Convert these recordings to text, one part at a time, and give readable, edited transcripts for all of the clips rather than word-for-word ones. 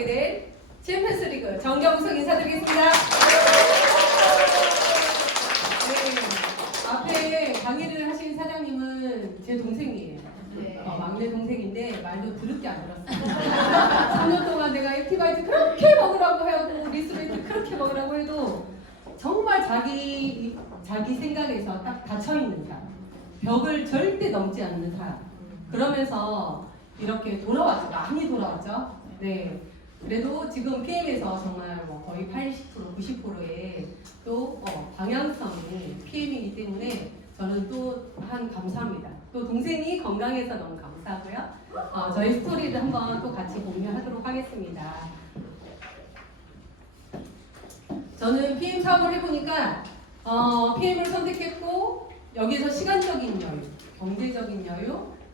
얻게 된 챔피언스리그 정경숙 인사드리겠습니다. 네, 앞에 강의를 하신 사장님은 제 동생이에요. 막내 동생인데 말도 더럽게 안 들었어요. 3년 동안 내가 액티바이트 그렇게 먹으라고 해도 리스베이트 그렇게 먹으라고 해도 정말 자기 생각에서 딱 닫혀있는 사람, 벽을 절대 넘지 않는 사람. 그러면서 이렇게 돌아왔죠. 많이 돌아왔죠. 네. 그래도 지금 PM에서 정말 뭐 거의 80%, 90%의 또 방향성이 PM이기 때문에 저는 또 감사합니다. 또 동생이 건강해서 너무 감사하고요. 저희 스토리를 한번 또 같이 공유하도록 하겠습니다. 저는 PM 사업을 해보니까 PM을 선택했고 여기서 시간적인 여유, 경제적인 여유,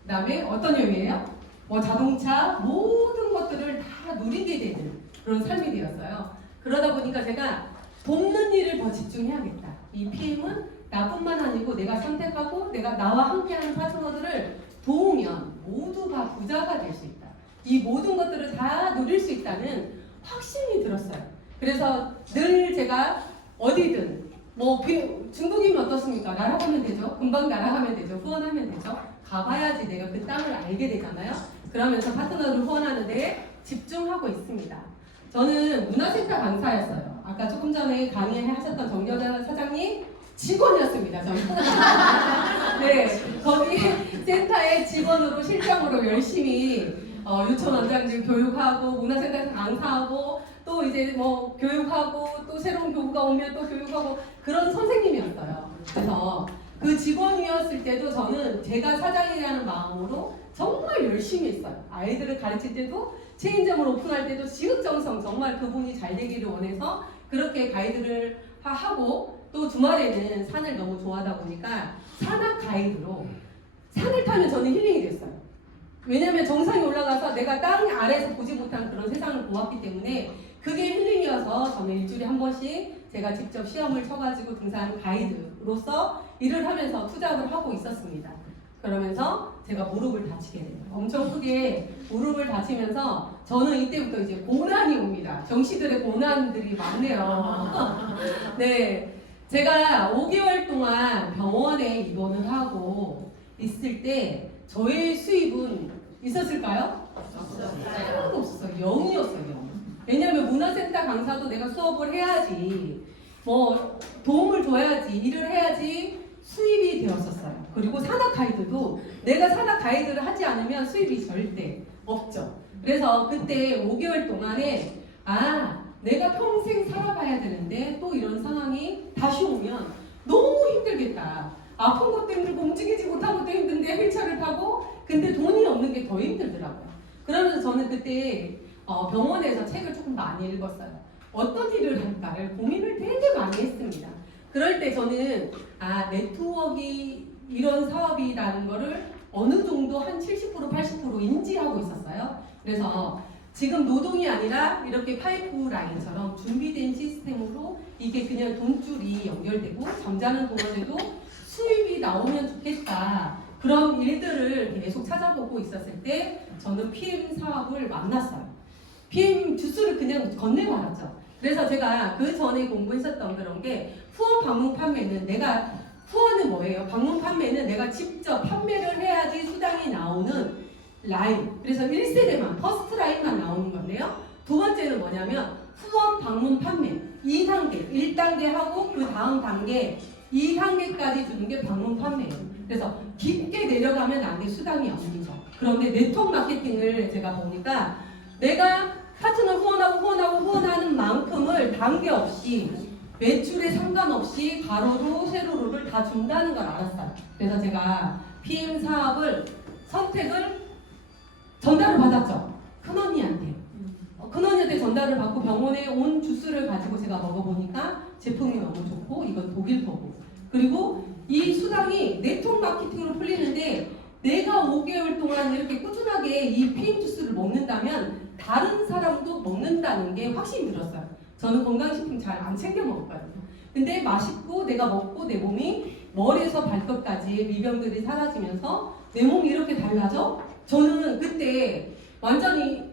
그 다음에 어떤 여유예요? 뭐 자동차 모든 것들을 다 누리게 되는 그런 삶이 되었어요. 그러다 보니까 제가 돕는 일을 더 집중해야겠다. 이 PM은 나뿐만 아니고 내가 선택하고 내가 나와 함께하는 파트너들을 도우면 모두 다 부자가 될 수 있다. 이 모든 것들을 다 누릴 수 있다는 확신이 들었어요. 그래서 늘 제가 어디든 뭐 중국이면 어떻습니까? 날아가면 되죠. 금방 날아가면 되죠. 후원하면 되죠. 가봐야지 내가 그 땅을 알게 되잖아요. 그러면서 파트너를 후원하는 데 집중하고 있습니다. 저는 문화센터 강사였어요. 아까 조금 전에 강의하셨던 정여자 사장님 직원이었습니다. 저는. 네, 거기 센터의 직원으로 실장으로 열심히 유치원 원장들 교육하고 문화센터에서 강사하고 또 이제 뭐 교육하고 또 새로운 교구가 오면 또 교육하고 그런 선생님이었어요. 그래서 그 직원이었을 때도 저는 제가 사장이라는 마음으로 정말 열심히 했어요. 아이들을 가르칠 때도 체인점을 오픈할 때도 지극정성 정말 그분이 잘 되기를 원해서 그렇게 가이드를 하고 또 주말에는 산을 너무 좋아하다 보니까 산악 가이드로 산을 타면 저는 힐링이 됐어요. 왜냐하면 정상에 올라가서 내가 땅 아래에서 보지 못한 그런 세상을 보았기 때문에 그게 힐링이어서 저는 일주일에 한 번씩 제가 직접 시험을 쳐가지고 등산 가이드로서 일을 하면서 투잡을 하고 있었습니다. 그러면서 제가 무릎을 다치게 돼요. 엄청 크게 무릎을 다치면서 저는 이때부터 이제 고난이 옵니다. 정씨들의 고난들이 많네요. 네, 제가 5개월 동안 병원에 입원을 하고 있을 때 저의 수입은 있었을까요? 하나도 없었어요. 0이었어요. 0. 왜냐하면 문화센터 강사도 내가 수업을 해야지, 뭐 도움을 줘야지, 일을 해야지 수입이 되었었어요. 그리고 산악 가이드도 내가 산악 가이드를 하지 않으면 수입이 절대 없죠. 그래서 그때 5개월 동안에 내가 평생 살아봐야 되는데 또 이런 상황이 다시 오면 너무 힘들겠다. 아픈 것도 힘들고 움직이지 못한 것도 힘든데 휠체어를 타고 근데 돈이 없는 게 더 힘들더라고요. 그러면서 저는 그때 병원에서 책을 조금 많이 읽었어요. 어떤 일을 할까를 고민을 되게 많이 했습니다. 그럴 때 저는 네트워크 이런 사업이라는 거를 어느 정도 한 70% 80% 인지하고 있었어요. 그래서 지금 노동이 아니라 이렇게 파이프라인처럼 준비된 시스템으로 이게 그냥 돈줄이 연결되고 잠자는 동안에도 수입이 나오면 좋겠다. 그런 일들을 계속 찾아보고 있었을 때 저는 PM 사업을 만났어요. PM 주스를 그냥 건네받았죠. 그래서 제가 그 전에 공부했었던 그런 게 후원 방문 판매는 후원은 뭐예요? 방문 판매는 내가 직접 판매를 해야지 수당이 나오는 라인. 그래서 1세대만, 퍼스트 라인만 나오는 건데요. 두 번째는 뭐냐면 후원 방문 판매 2단계, 1단계 하고 그 다음 단계 2단계까지 주는 게 방문 판매예요. 그래서 깊게 내려가면 안 돼, 수당이 없죠. 그런데 네트워크 마케팅을 제가 보니까 내가 파트너 후원하는 만큼을 단계 없이 매출에 상관없이 가로로 세로로를 다 준다는 걸 알았어요. 그래서 제가 PM 사업을 전달을 받았죠. 큰언니한테. 큰언니한테 전달을 받고 병원에 온 주스를 가지고 제가 먹어보니까 제품이 너무 좋고 이건 독일 거고 그리고 이 수당이 네트워크 마케팅으로 풀리는데 내가 5개월 동안 이렇게 꾸준하게 이 PM 주스를 먹는다면 다른 사람도 먹는다는 게 확신이 들었어요. 저는 건강식품 잘 안 챙겨 먹었거든요. 근데 맛있고 내가 먹고 내 몸이 머리에서 발끝까지 미병들이 사라지면서 내 몸이 이렇게 달라져? 저는 그때 완전히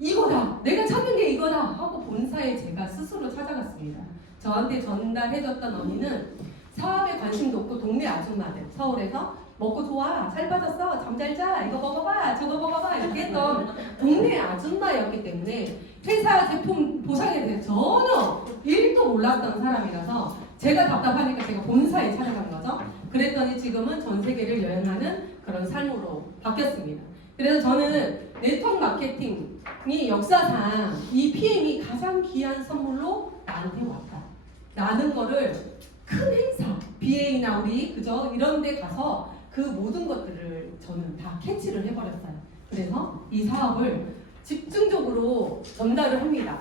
이거다, 내가 찾는 게 이거다 하고 본사에 제가 스스로 찾아갔습니다. 저한테 전달해줬던 언니는 사업에 관심도 없고 동네 아줌마들 서울에서 먹고 좋아, 살 빠졌어, 잠 잘 자, 이거 먹어봐, 저거 먹어봐 이렇게 했던 동네 아줌마였기 때문에 회사 제품 보상에 대해 전혀 1도 몰랐던 사람이라서 제가 답답하니까 제가 본사에 찾아간 거죠. 그랬더니 지금은 전 세계를 여행하는 그런 삶으로 바뀌었습니다. 그래서 저는 네트워크 마케팅이 역사상 이 PM이 가장 귀한 선물로 나한테 왔다 라는 거를 큰 행사, BA나 우리 그죠? 이런 데 가서 그 모든 것들을 저는 다 캐치를 해버렸어요. 그래서 이 사업을 집중적으로 전달을 합니다.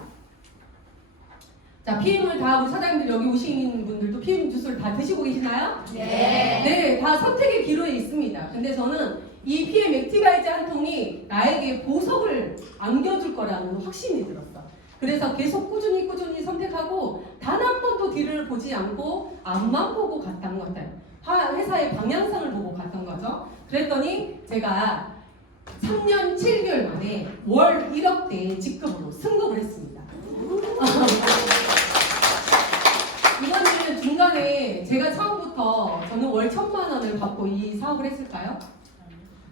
자, PM을 다 우리 사장님들 여기 오신 분들도 PM 주스를 다 드시고 계시나요? 네. 네, 다 선택의 기로에 있습니다. 근데 저는 이 PM 액티바이즈 한 통이 나에게 보석을 안겨줄 거라는 확신이 들었어. 그래서 계속 꾸준히 선택하고 단 한 번도 뒤를 보지 않고 앞만 보고 갔던 것들. 회사의 방향성을 보고 갔던 거죠. 그랬더니 제가 3년 7개월 만에 월 1억대 직급으로 승급을 했습니다. 이거는 중간에 제가 처음부터 저는 월 1,000만 원을 받고 이 사업을 했을까요?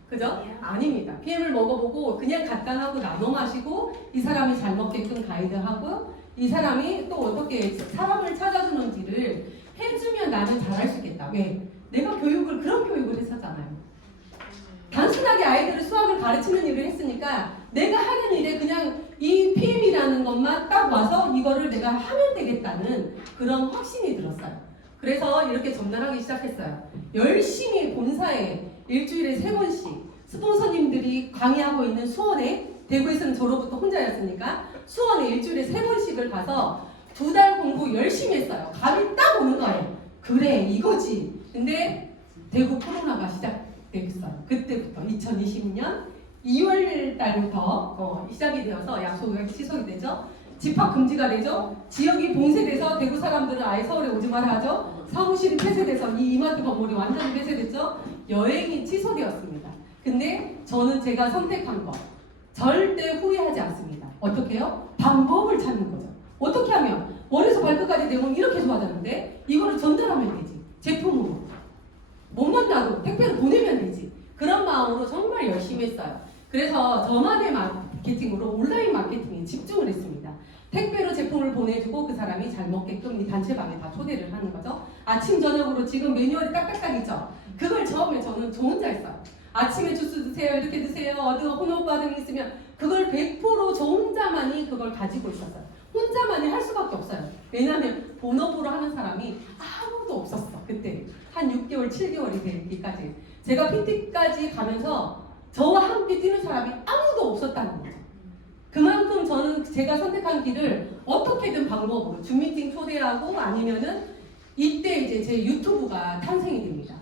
그죠? 아닙니다. PM을 먹어보고 그냥 간단하고 나눠 마시고 이 사람이 잘 먹게끔 가이드하고 이 사람이 또 어떻게 사람을 찾아주는지를 해주면 나는 잘할 수 있겠다. 왜? 내가 그런 교육을 했었잖아요. 단순하게 아이들을 수학을 가르치는 일을 했으니까 내가 하는 일에 그냥 이 PM이라는 것만 딱 와서 이거를 내가 하면 되겠다는 그런 확신이 들었어요. 그래서 이렇게 전달하기 시작했어요. 열심히 본사에 일주일에 3번씩 스폰서님들이 강의하고 있는 수원에, 대구에서는 저로부터 혼자였으니까 수원에 일주일에 3번씩을 가서 2달 공부 열심히 했어요. 감이 딱 오는 거예요. 그래 이거지. 근데 대구 코로나가 시작됐어요. 그때부터 2020년 2월 달부터 시작이 되어서 약속이 취소가 되죠. 집합 금지가 되죠. 지역이 봉쇄돼서 대구 사람들은 아예 서울에 오지 마라 하죠. 사무실이 폐쇄돼서 이 이마트 건물이 완전히 폐쇄됐죠. 여행이 취소되었습니다. 근데 저는 제가 선택한 거 절대 후회하지 않습니다. 어떻게 해요? 방법을 찾는 거죠. 어떻게 하면 머리에서 발끝까지 내몸 이렇게 좋아졌는데 이거를 전달하면 되지. 제품으로. 못 만나도 택배로 보내면 되지. 그런 마음으로 정말 열심히 했어요. 그래서 저만의 마케팅으로 온라인 마케팅에 집중을 했습니다. 택배로 제품을 보내주고 그 사람이 잘 먹게끔 이 단체방에 다 초대를 하는 거죠. 아침 저녁으로 지금 매뉴얼이 딱딱딱 있죠. 그걸 처음에 저는 저 혼자 했어요. 아침에 주스 드세요, 이렇게 드세요, 어디 혼오빠 등 있으면 그걸 100% 저 혼자만이 그걸 가지고 있었어요. 혼자만이 할 수밖에 없어요. 왜냐하면 본업으로 하는 사람이 아무도 없었어. 그때 한 6개월, 7개월이 되기까지 제가 PT까지 가면서 저와 함께 뛰는 사람이 아무도 없었다는 거죠. 그만큼 저는 제가 선택한 길을 어떻게든 방법으로 줌미팅 초대하고 아니면은 이때 이제 제 유튜브가 탄생이 됩니다.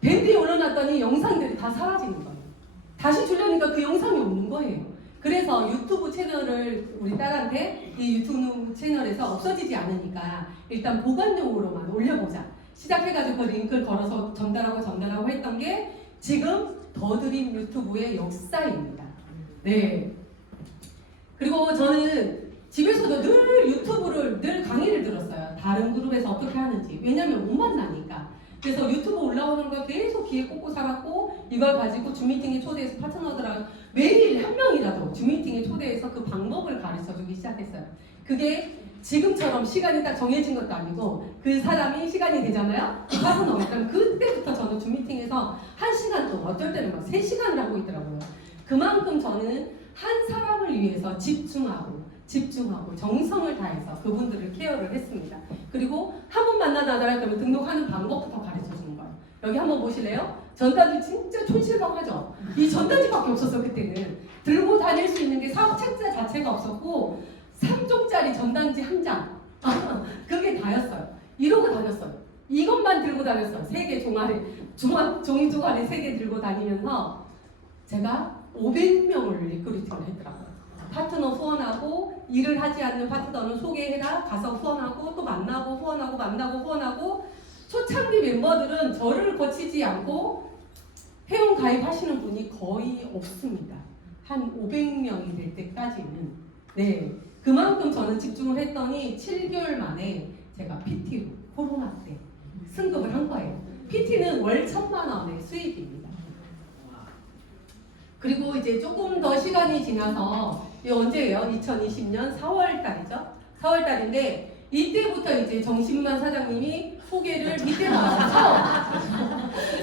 밴드에 올려놨더니 영상들이 다 사라지는 거예요. 다시 주려니까 그 영상이 없는 거예요. 그래서 유튜브 채널을 우리 딸한테 이 유튜브 채널에서 없어지지 않으니까 일단 보관용으로만 올려보자. 시작해가지고 그 링크를 걸어서 전달하고 했던 게 지금 더드림 유튜브의 역사입니다. 네. 그리고 저는 집에서도 늘 유튜브를 늘 강의를 들었어요. 다른 그룹에서 어떻게 하는지. 왜냐면 못 만나니까. 그래서 유튜브 올라오는 걸 계속 귀에 꽂고 살았고 이걸 가지고 줌미팅에 초대해서 파트너들하고 매일 한 명이라도 줌미팅에 초대해서 그 방법을 가르쳐주기 시작했어요. 그게 지금처럼 시간이 딱 정해진 것도 아니고 그 사람이 시간이 되잖아요. 파트너가 있다면 그때부터 저는 줌미팅에서 1시간 동안 어쩔 때는 막 3시간을 하고 있더라고요. 그만큼 저는 한 사람을 위해서 집중하고 정성을 다해서 그분들을 케어를 했습니다. 그리고 한 번 만나다가 그러면 등록하는 방법부터 가르쳐주는 거예요. 여기 한번 보실래요? 전단지 진짜 촌실감하죠? 이 전단지밖에 없었어. 그때는 들고 다닐 수 있는 게 사업 책자 자체가 없었고 3종짜리 전단지 한 장 그게 다였어요. 이러고 다녔어요. 이것만 들고 다녔어요. 3개 종이 조가리 3개 들고 다니면서 제가 500명을 리크루팅을 했더라고요. 파트너 후원하고 일을 하지 않는 파트너는 소개해라. 가서 후원하고 또 만나고 후원하고 초창기 멤버들은 저를 거치지 않고 회원 가입하시는 분이 거의 없습니다. 한 500명이 될 때까지는 네 그만큼 저는 집중을 했더니 7개월 만에 제가 PT로 코로나 때 승급을 한 거예요. PT는 월 1,000만 원의 수입입니다. 그리고 이제 조금 더 시간이 지나서 이 언제예요? 2020년 4월 달이죠. 4월 달인데 이때부터 이제 정신만 사장님이 소개를 밑에 나와서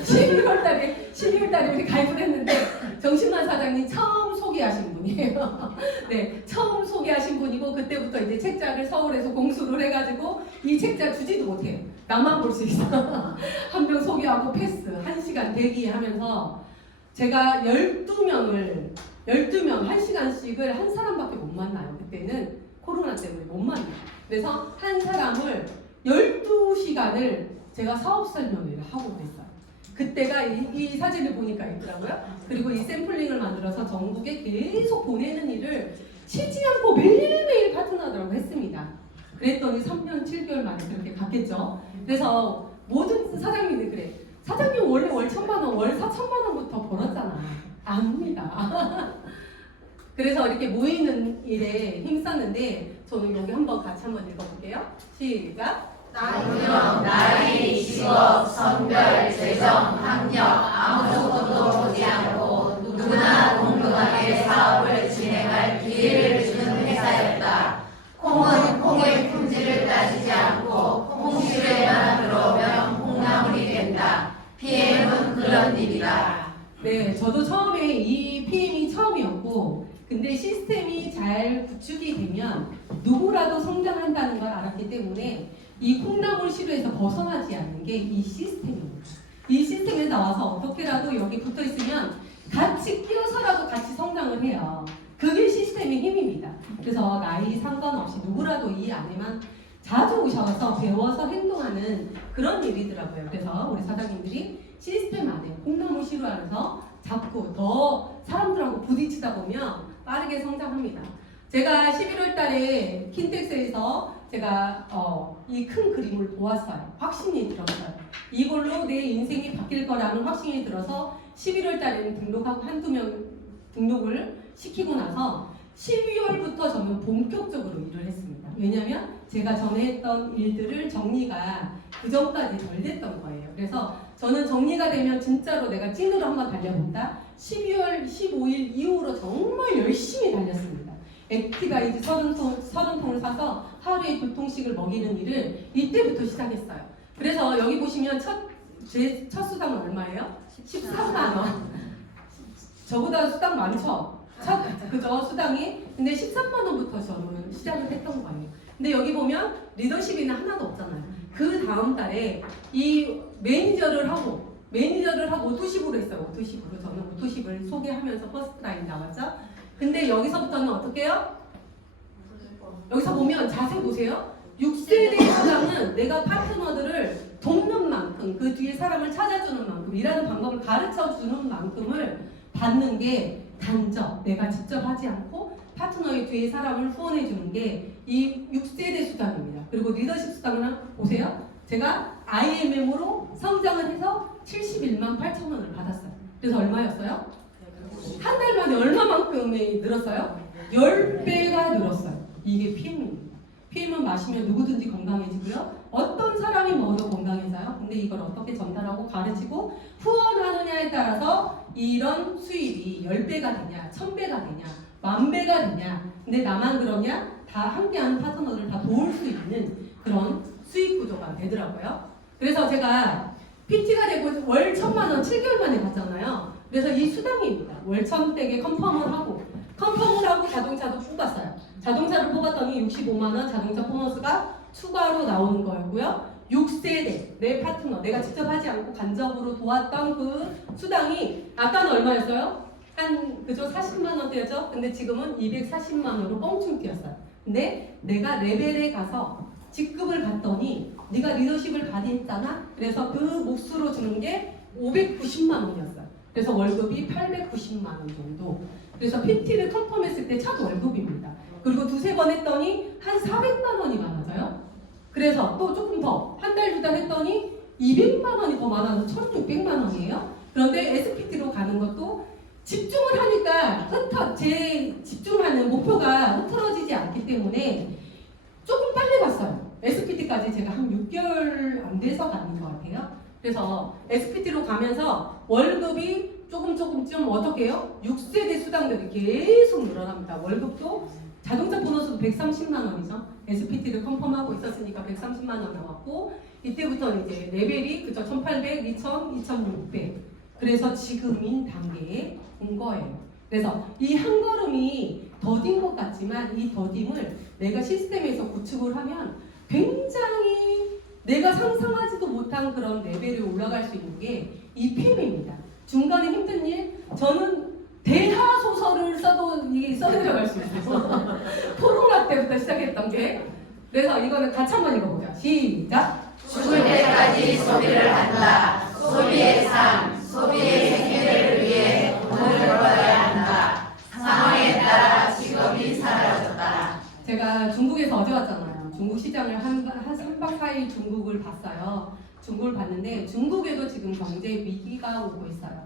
12월 달에 우리 가입을 했는데 정신만 사장님 처음 소개하신 분이에요. 네, 처음 소개하신 분이고 그때부터 이제 책자를 서울에서 공수를 해가지고 이 책자 주지도 못해요. 나만 볼 수 있어. 한 명 소개하고 패스 1시간 대기하면서 제가 12명 1시간씩을 한 사람밖에 못 만나요. 그때는 코로나 때문에 못 만나요. 그래서 한 사람을 12시간을 제가 사업 설명회를 하고 그랬어요. 그때가 이 사진을 보니까 있더라고요. 그리고 이 샘플링을 만들어서 전국에 계속 보내는 일을 쉬지 않고 매일매일 파트너들하고 했습니다. 그랬더니 3년 7개월 만에 그렇게 갔겠죠. 그래서 모든 사장님들 그래. 사장님 원래 월 1,000만 원, 월 4,000만 원부터 벌었잖아. 아닙니다. 그래서 이렇게 모이는 일에 힘썼는데 저는 여기 한번 같이 한번 읽어볼게요. 시작. 학력, 나이, 직업, 성별, 재정, 학력 아무것도 보지 않고 누구나 동등하게 사업을 진행할 기회를 주는 회사였다. 콩은 콩의 품질을 따지지 않고 콩실에만 들어오면 콩나물이 된다. PM은 그런 일이다. 네, 저도 처음에 이 PM이 처음이었고 근데 시스템이 잘 구축이 되면 누구라도 성장한다는 걸 알았기 때문에 이 콩나물 시루에서 벗어나지 않는 게 이 시스템입니다. 이 시스템에 나와서 어떻게라도 여기 붙어 있으면 같이 끼어서라도 같이 성장을 해요. 그게 시스템의 힘입니다. 그래서 나이 상관없이 누구라도 이 안에만 자주 오셔서 배워서 행동하는 그런 일이더라고요. 그래서 우리 사장님들이 시스템 안에 콩나물 시루 안에서 자꾸 더 사람들하고 부딪히다 보면 빠르게 성장합니다. 제가 11월 달에 킨텍스에서 제가 이 큰 그림을 보았어요. 확신이 들었어요. 이걸로 내 인생이 바뀔 거라는 확신이 들어서 11월 달에는 등록하고 한두 명 등록을 시키고 나서 12월부터 저는 본격적으로 일을 했습니다. 왜냐하면 제가 전에 했던 일들을 정리가 그 전까지 덜 됐던 거예요. 그래서 저는 정리가 되면 진짜로 내가 찐으로 한번 달려본다. 12월 15일 이후로 정말 열심히 달렸습니다. 액티가이드 30통을 사서 하루에 2통씩을 먹이는 일을 이때부터 시작했어요. 그래서 여기 보시면 제 첫 수당은 얼마예요? 13만 원. 저보다 수당 많죠? 그죠? 수당이. 근데 13만 원부터 저는 시작을 했던 거예요. 근데 여기 보면 리더십이는 하나도 없잖아요. 그 다음 달에 이 매니저를 하고 오토십으로 했어요. 오토십으로. 저는 오토십을 소개하면서 퍼스트 라인 나왔죠? 근데 여기서부터는 어떻게 해요? 여기서 보면 자세히 보세요. 6세대 수당은 내가 파트너들을 돕는 만큼 그 뒤에 사람을 찾아주는 만큼 일하는 방법을 가르쳐주는 만큼을 받는 게 간접 내가 직접 하지 않고 파트너의 뒤에 사람을 후원해주는 게 이 6세대 수당입니다. 그리고 리더십 수당은 보세요. 제가 IMM으로 성장을 해서 71만 8천 원을 받았어요. 그래서 얼마였어요? 한 달 만에 얼마만큼이 늘었어요? 10배가 늘었어요. 이게 PM입니다. PM은 마시면 누구든지 건강해지고요. 어떤 사람이 먹어도 건강해져요. 근데 이걸 어떻게 전달하고 가르치고 후원하느냐에 따라서 이런 수입이 10배가 되냐, 1000배가 되냐, 10,000배가 되냐. 근데 나만 그러냐? 다 함께하는 파트너를 다 도울 수 있는 그런 수익 구조가 되더라고요. 그래서 제가 PT가 되고 월 1,000만 원 7개월 만에 갔잖아요. 그래서 이 수당입니다. 월 1,000댁에 컨펌을 하고 자동차도 뽑았어요. 자동차를 뽑았더니 65만 원 자동차 보너스가 추가로 나오는 거였고요. 6세대 내 파트너 내가 직접 하지 않고 간접으로 도왔던 그 수당이 아까는 얼마였어요? 한 그죠 40만 원대였죠. 근데 지금은 240만 원으로 뻥충 뛰었어요. 근데 내가 레벨에 가서 직급을 갔더니 네가 리더십을 발휘했잖아. 그래서 그 몫으로 주는 게 590만 원이었어요. 그래서 월급이 890만 원 정도. 그래서 PT를 컨펌했을 때 첫 월급입니다. 그리고 두세 번 했더니 한 400만 원이 많아져요. 그래서 또 조금 더 한 달 두 달 했더니 200만 원이 더 많아서 1,600만 원이에요. 그런데 SPT로 가는 것도 집중을 하니까 때문에 조금 빨리 갔어요. SPT까지 제가 한 6개월 안 돼서 가는 것 같아요. 그래서 SPT로 가면서 월급이 조금 어떻게 해요? 6세대 수당들이 계속 늘어납니다. 월급도 자동차 보너스도 130만 원이죠. SPT를 컨펌하고 있었으니까 130만 원 나왔고 이때부터는 이제 레벨이 그죠? 1800, 2000, 2600 그래서 지금인 단계에 온 거예요. 그래서 이 한 걸음이 더딘 것 같지만 이 더딤을 내가 시스템에서 구축을 하면 굉장히 내가 상상하지도 못한 그런 레벨에 올라갈 수 있는 게 이 PM입니다. 중간에 힘든 일, 저는 대하 소설을 써도 이게 써내려갈 수 있어서 코로나 때부터 시작했던 게 그래서 이거는 같이 한번 읽어보자. 시작! 죽을 때까지 소비를 한다. 소비의 삶, 소비의 생계를 위해 돈을 벌어야 한다. 상황에 따라 직업이 사라졌다. 제가 중국에서 어제 왔잖아요. 중국 시장을 한 3박 4일 중국을 봤어요. 중국을 봤는데 중국에도 지금 경제 위기가 오고 있어요.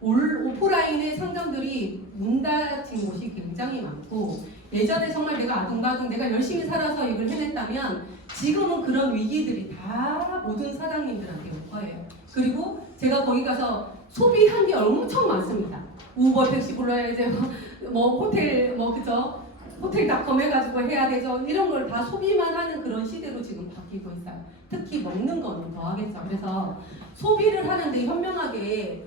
오프라인의 상점들이 문 닫힌 곳이 굉장히 많고 예전에 정말 내가 아둥바둥 내가 열심히 살아서 이걸 해냈다면 지금은 그런 위기들이 다 모든 사장님들한테 올 거예요. 그리고 제가 거기 가서 소비한 게 엄청 많습니다. 우버 택시 불러야지 뭐 호텔 그죠? 호텔닷컴 해가지고 해야 되죠. 이런 걸 다 소비만 하는 그런 시대로 지금 바뀌고 있어요. 특히 먹는 거는 더 하겠죠. 그래서 소비를 하는데 현명하게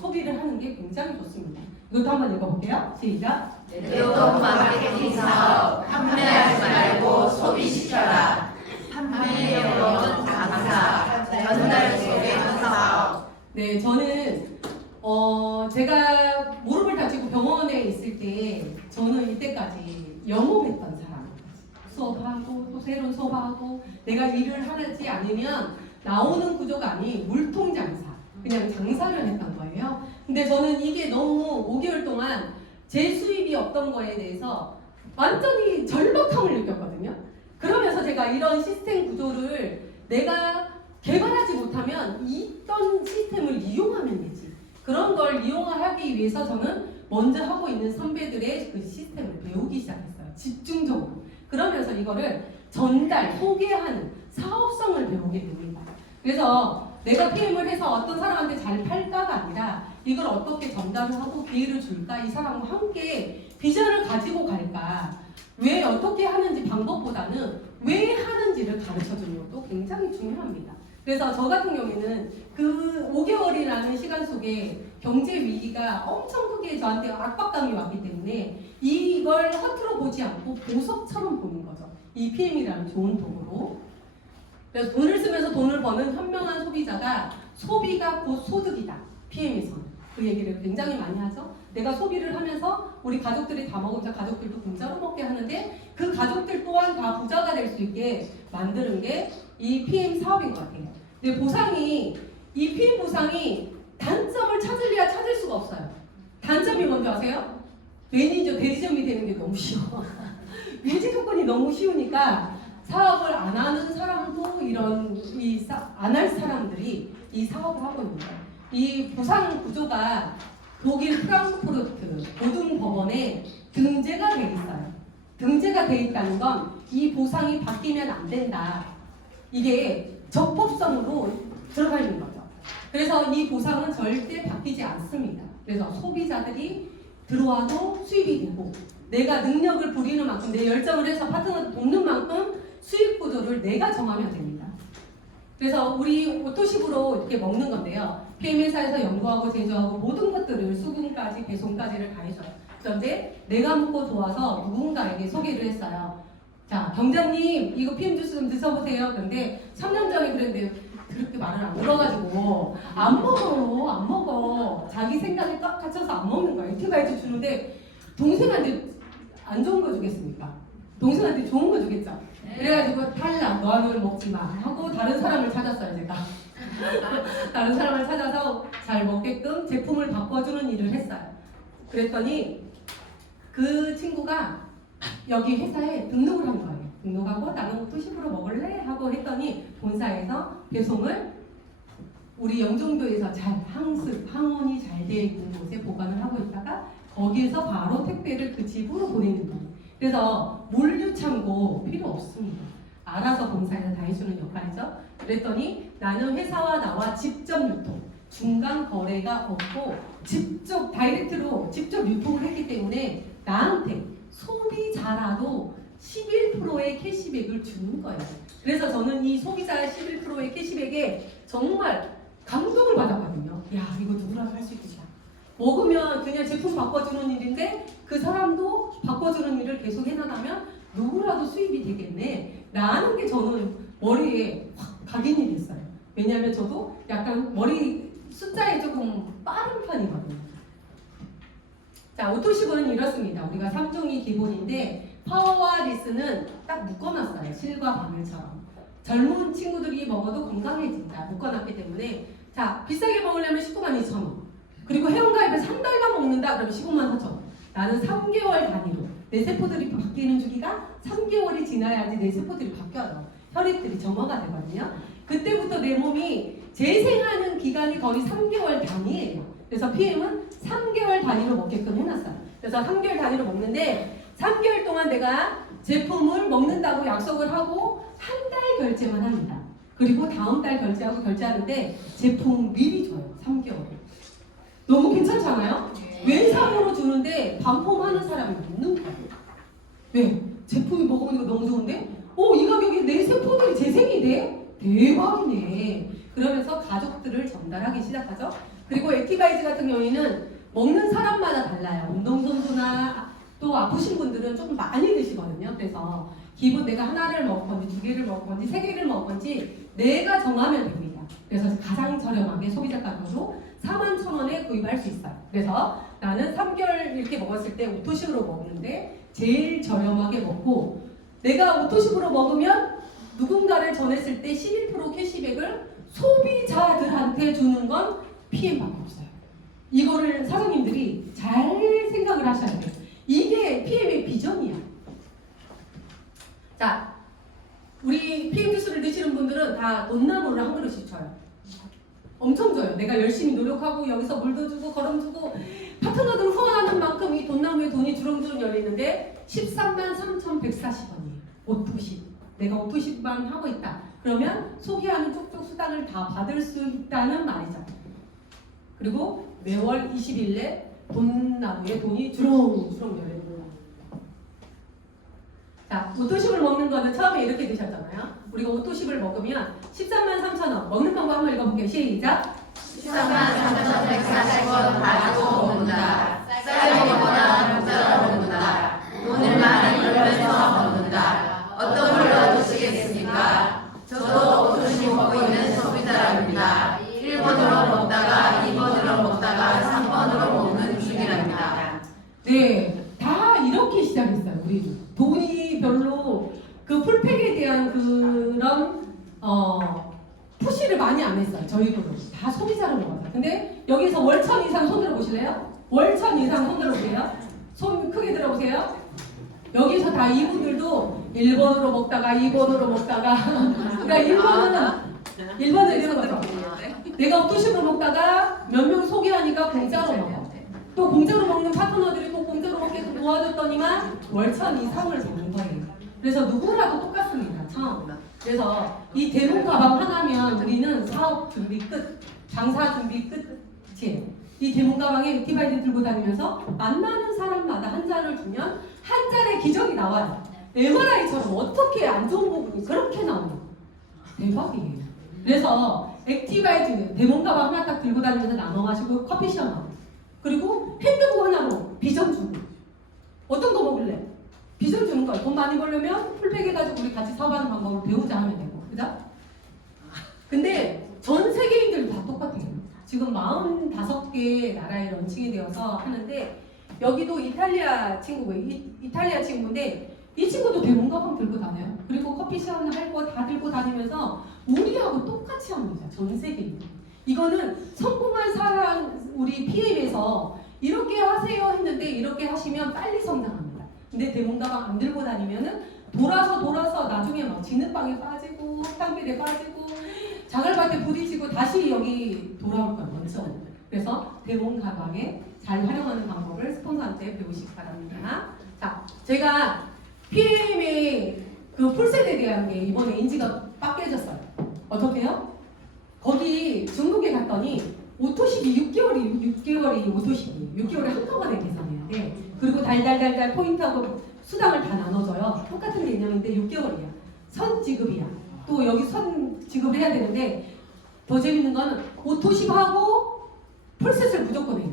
소비를 하는 게 굉장히 좋습니다. 이것도 한번 읽어볼게요. 시작. 내돈 마케팅 사업 판매하지 말고 소비시켜라. 판매용은 강사, 전달 소개 사업. 네, 저는 제가 무릎을 다치고 병원에 있을 때 저는 이때까지 영업했던 사람 수업하고 또 새로운 수업하고 내가 일을 하지 않으면 나오는 구조가 아닌 물통장사 그냥 장사를 했던 거예요. 근데 저는 이게 너무 5개월 동안 제 수입이 없던 거에 대해서 완전히 절박함을 느꼈거든요. 그러면서 제가 이런 시스템 구조를 내가 개발하지 못하면 있던 시스템을 이용하면 되지. 그런 걸 이용하기 위해서 저는 먼저 하고 있는 선배들의 그 시스템을 배우기 시작했어요. 집중적으로. 그러면서 이거를 전달, 소개하는 사업성을 배우게 됩니다. 그래서 내가 PM을 해서 어떤 사람한테 잘 팔까가 아니라 이걸 어떻게 전달을 하고 기회를 줄까? 이 사람과 함께 비전을 가지고 갈까? 왜 어떻게 하는지 방법보다는 왜 하는지를 가르쳐주는 것도 굉장히 중요합니다. 그래서 저 같은 경우에는 그 5개월이라는 시간 속에 경제 위기가 엄청 크게 저한테 압박감이 왔기 때문에 이걸 허투루 보지 않고 보석처럼 보는 거죠. 이 PM이라는 좋은 도구로. 그래서 돈을 쓰면서 돈을 버는 현명한 소비자가 소비가 곧 소득이다. PM에서는. 그 얘기를 굉장히 많이 하죠. 내가 소비를 하면서 우리 가족들이 다 먹으면서 가족들도 공짜로 먹게 하는데 그 가족들 또한 다 부자가 될 수 있게 만드는 게 이 PM 사업인 것 같아요. 근데 이 PM 보상이 단점을 찾으려야 찾을 수가 없어요. 단점이 뭔지 아세요? 대리점이 되는 게 너무 쉬워. 외지 조건이 너무 쉬우니까 사업을 안 하는 사람도 안 할 사람들이 이 사업을 하고 있는 거예요. 이 보상 구조가 독일 프랑크푸르트 고등법원에 등재가 돼 있어요. 등재가 돼 있다는 건 이 보상이 바뀌면 안 된다. 이게 적법성으로 들어가 있는 거죠. 그래서 이 보상은 절대 바뀌지 않습니다. 그래서 소비자들이 들어와도 수입이 되고 내가 능력을 부리는 만큼 내 열정을 해서 파트너를 돕는 만큼 수익 구조를 내가 정하면 됩니다. 그래서 우리 오토식으로 이렇게 먹는 건데요. PM 회사에서 연구하고 제조하고 모든 것들을 수급까지 배송까지를 다 해줘요. 그런데 내가 먹고 좋아서 누군가에게 소개를 했어요. 자, 경장님 이거 PM 주스 좀 드셔보세요. 그런데 3년 전에 그랬는데 그렇게 말을 안 들어가지고 안 먹어. 자기 생각에 딱 갇혀서 안 먹는 거야. 에티바이트 주는데 동생한테 안 좋은 거 주겠습니까? 동생한테 좋은 거 주겠죠. 그래가지고 탈락, 너는 먹지 마 하고 다른 사람을 찾았어요. 제가 다른 사람을 찾아서 잘 먹게끔 제품을 바꿔주는 일을 했어요. 그랬더니 그 친구가 여기 회사에 등록을 한 거예요. 등록하고 나는 오토식으로 먹을래? 하고 했더니 본사에서 배송을 우리 영종도에서 잘 항원이 잘 되어 있는 곳에 보관을 하고 있다가 거기에서 바로 택배를 그 집으로 보내는 거예요. 그래서 물류창고 필요 없습니다. 알아서 봉사해서 다 해주는 역할이죠. 그랬더니 나는 회사와 나와 직접 유통, 중간 거래가 없고 직접 다이렉트로 직접 유통을 했기 때문에 나한테 소비자라도 11%의 캐시백을 주는 거예요. 그래서 저는 이 소비자 11%의 캐시백에 정말 감동을 받았거든요. 야, 이거 누구라도 할 수 있겠다. 먹으면 그냥 제품 바꿔주는 일인데 그 사람도 바꿔주는 일을 계속 해나가면 누구라도 수입이 되겠네 라는 게 저는 머리에 확 각인이 됐어요. 왜냐하면 저도 약간 머리 숫자에 조금 빠른 편이거든요. 자, 오토시브는 이렇습니다. 우리가 3종이 기본인데 파워와 리스는 딱 묶어놨어요. 실과 바늘처럼. 젊은 친구들이 먹어도 건강해진다. 묶어놨기 때문에 자, 비싸게 먹으려면 192,000원. 그리고 회원가입에서 한 달만 먹는다 그러면 154,000원. 나는 3개월 단위로 내 세포들이 바뀌는 주기가 3개월이 지나야지 내 세포들이 바뀌어요. 혈액들이 점화가 되거든요. 그때부터 내 몸이 재생하는 기간이 거의 3개월 단위예요. 그래서 PM은 3개월 단위로 먹게끔 해놨어요. 그래서 3개월 단위로 먹는데 3개월 동안 내가 제품을 먹는다고 약속을 하고 한 달 결제만 합니다. 그리고 다음 달 결제하고 결제하는데 제품 미리 줘요. 3개월. 너무 괜찮잖아요? 외상으로 주는데 반품하는 사람이 없는 거예요. 왜? 제품이 먹어보니까 너무 좋은데? 이 가격에 내 세포들이 재생이 돼? 대박이네. 그러면서 가족들을 전달하기 시작하죠. 그리고 액티바이즈 같은 경우에는 먹는 사람마다 달라요. 운동선수나 또 아프신 분들은 조금 많이 드시거든요. 그래서 기본 내가 하나를 먹을 건지 2개를 먹을 건지 3개를 먹을 건지 내가 정하면 됩니다. 그래서 가장 저렴하게 소비자 가격으로 41,000원에 구입할 수 있어요. 그래서 나는 3개월 이렇게 먹었을 때 오토식으로 먹는데 제일 저렴하게 먹고 내가 오토식으로 먹으면 누군가를 전했을 때 11% 캐시백을 소비자들한테 주는 건 PM밖에 없어요. 이거를 사장님들이 잘 생각을 하셔야 돼요. 이게 PM의 비전이야. 자, 우리 PM 주스를 드시는 분들은 다 돈나무를 한 그릇씩 줘요. 엄청 줘요. 내가 열심히 노력하고 여기서 물도 주고 거름 주고 파트너들 후원하는 만큼 이 돈나무에 돈이 주렁주렁 열리는데 133,140원이에요. 오토십. 내가 오토십만 하고 있다. 그러면 소비하는 쪽쪽 수당을 다 받을 수 있다는 말이죠. 그리고 매월 20일에 돈나무에 돈이 주렁주렁 열리고. 자, 오토십을 먹는 거는 처음에 이렇게 드셨잖아요. 우리가 오토십을 먹으면 133,000원. 먹는 방법 한번 읽어볼게요. 시작. 133,140원 가지고 먹는다. 쌀 먹거나 모자라 먹는다. 돈을 많이 벌면서 먹는다. 어떤 걸로 드시겠습니까? 저도 오토시 먹고 있는 소비자랍니다. 1번으로 먹다가 2번으로 먹다가 3번으로 먹는 중이랍니다. 네, 다 이렇게 시작했어요. 우리 돈이 별로 그 풀팩에 대한 그런 푸시를 많이 안 했어요. 저희 분은 다 소비자로 먹었어요. 근데 여기서 월천 이상 손 들어보실래요? 월천 이상 손 들어보세요. 손 크게 들어보세요. 여기서 다 이분들도 1번으로 먹다가 2번으로 먹다가 그러니까 1번은 이런 거죠. 내가 오토식으로 먹다가 몇 명 소개하니까 공짜로 먹어. 또 공짜로 먹는 파트너들이 또 공짜로 먹게 해서 도와줬더니만 월천 이상을 먹는 거예요. 그래서 누구라도 똑같습니다. 처음. 그래서 이 대문 가방 하나면 우리는 사업 준비 끝, 장사 준비 끝이에요. 이 대문 가방에 액티바이드 들고 다니면서 만나는 사람마다 한 잔을 주면 한 잔의 기적이 나와요. MRI처럼 어떻게 안 좋은 부분이 그렇게 나와요. 대박이에요. 그래서 액티바이드 대문 가방 하나 딱 들고 다니면서 나눠 마시고 커피 시험하고 그리고 핸드폰 하나로 비전 주고 어떤 거 먹을래? 비전 주는 거예요. 돈 많이 벌려면 풀팩 해가지고 우리 같이 사업하는 방법을 배우자 하면 되고 그죠? 근데 전 세계인들 다 똑같아요. 지금 45개 나라에 런칭이 되어서 하는데 여기도 이탈리아 친구고요. 이탈리아 친구인데 이 친구도 대문 가방 들고 다녀요. 그리고 커피 시험 할 거 다 들고 다니면서 우리하고 똑같이 합니다. 전 세계인. 이거는 성공한 사람 우리 PM에서 이렇게 하세요 했는데 이렇게 하시면 빨리 성장합니다. 근데 대문 가방 안 들고 다니면은 돌아서 나중에 막 진흙방에 빠지고 흙탕길에 빠지고 자갈밭에 부딪히고 다시 여기 돌아올 거예요. 먼저. 그래서 대문 가방에 잘 활용하는 방법을 스폰서한테 배우시기 바랍니다. 자, 제가 PM의 그 풀셋에 대한 게 이번에 인지가 바뀌어졌어요. 어떻게요? 거기 중국에 갔더니 오토십이 6개월이 오토십이 6개월에 한꺼번에 계산해야 돼. 그리고 달달달달 포인트하고 수당을 다 나눠줘요. 똑같은 개념인데 6개월이야. 선 지급이야. 또 여기 선 지급을 해야 되는데 더 재밌는 건 오토십하고 풀셋을 무조건 해요.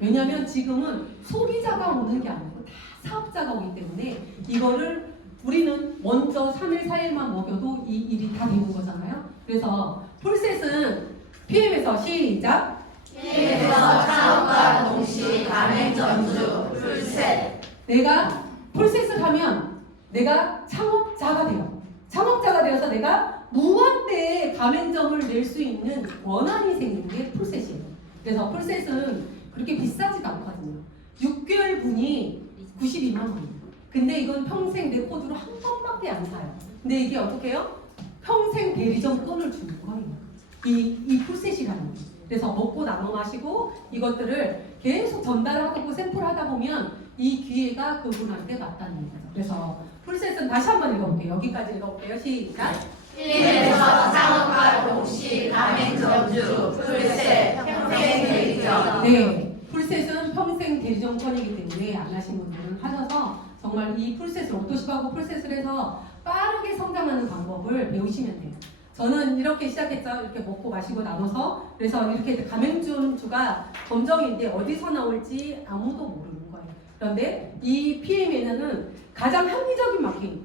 왜냐면 지금은 소비자가 오는 게 아니고 다 사업자가 오기 때문에 이거를 우리는 먼저 3일, 4일만 먹여도 이 일이 다 되는 거잖아요. 그래서 풀셋은 PM에서 시작! PM에서 창업과 동시 가맹점주 풀셋. 내가 풀셋을 하면 내가 창업자가 돼요. 창업자가 되어서 내가 무한대의 가맹점을 낼 수 있는 권한이 생기는 게 풀셋이에요. 그래서 풀셋은 그렇게 비싸지도 않거든요. 6개월 분이 92만 원이에요. 근데 이건 평생 내 코드로 한 번밖에 안 사요. 근데 이게 어떻게 해요? 평생 대리점권을 주는 거예요. 이 풀셋이라는 게. 그래서 먹고 나눠 마시고 이것들을 계속 전달하고 샘플하다 보면 이 기회가 그분한테 맞다는 거죠. 그래서 풀셋은 다시 한번 읽어볼게요. 여기까지 읽어볼게요. 시작! PM에서 창업과 동시 가맹점주 풀셋 평생 대리점. 네, 풀셋은 평생 대리점권이기 때문에 안 하신 분들은 하셔서 정말 이 풀셋을 오토십하고 풀셋을 해서 빠르게 성장하는 방법을 배우시면 돼요. 저는 이렇게 시작했죠. 이렇게 먹고 마시고 나눠서. 그래서 이렇게 가맹점주가 검정인데 어디서 나올지 아무도 모르는 거예요. 그런데 이 PM에는 가장 합리적인 마케팅,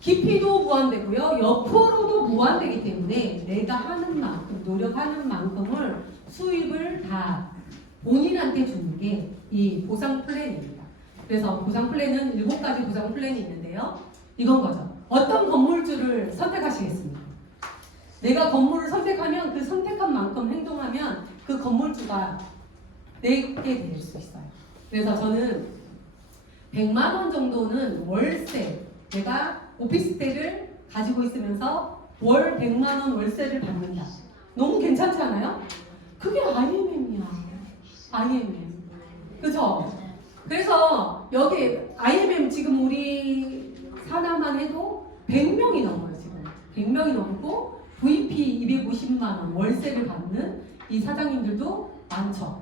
깊이도 무한되고요. 옆으로도 무한되기 때문에 내가 하는 만큼, 노력하는 만큼을 수입을 다 본인한테 주는 게 이 보상 플랜입니다. 그래서 보상 플랜은 7가지 보상 플랜이 있는데요. 이건 거죠. 어떤 건물주를 선택하시겠습니까? 내가 건물을 선택하면 그 선택한 만큼 행동하면 그 건물주가 내게 될 수 있어요. 그래서 저는 100만 원 정도는 월세, 내가 오피스텔을 가지고 있으면서 월 100만 원 월세를 받는다. 너무 괜찮지 않아요? 그게 IMM이야. IMM. 그죠? 그래서 여기 IMM 지금 우리 산하만 해도 100명이 넘어요. 지금 100명이 넘고 VP 250만 원 월세를 받는 이 사장님들도 많죠.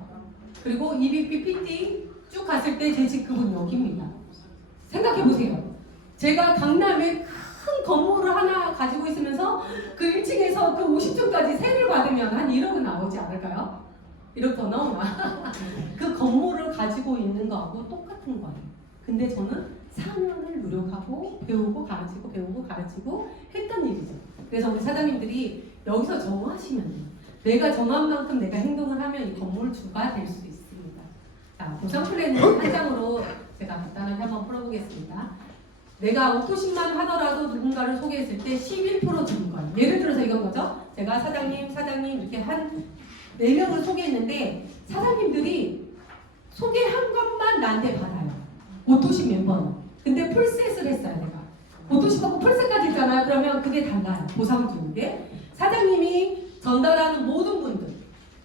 그리고 EVP, PT 쭉 갔을 때 제 직급은 여기입니다. 생각해 보세요. 제가 강남에 큰 건물을 하나 가지고 있으면서 그 1층에서 그 50층까지 세를 받으면 한 1억은 나오지 않을까요? 1억 더 나오나? 그 건물을 가지고 있는 거하고 똑같은 거예요. 근데 저는 4년을 노력하고 배우고 가르치고 배우고 가르치고 했던 일이죠. 그래서 우리 사장님들이 여기서 정하시면 돼요. 내가 정한 만큼 내가 행동을 하면 이 건물주가 될 수 있습니다. 자, 보상 플랜은 한 장으로 제가 간단하게 한번 풀어보겠습니다. 내가 오토십만 하더라도 누군가를 소개했을 때 11% 주는 거예요. 예를 들어서 이건 거죠. 제가 사장님 이렇게 한 4명을 소개했는데 사장님들이 소개한 것만 나한테 받아요. 오토십 멤버는. 근데 풀셋을 했어요, 내가. 오토십하고 풀셋까지 있잖아요. 그러면 그게 달라요. 보상 주는 게. 사장님이 전달하는 모든 분들,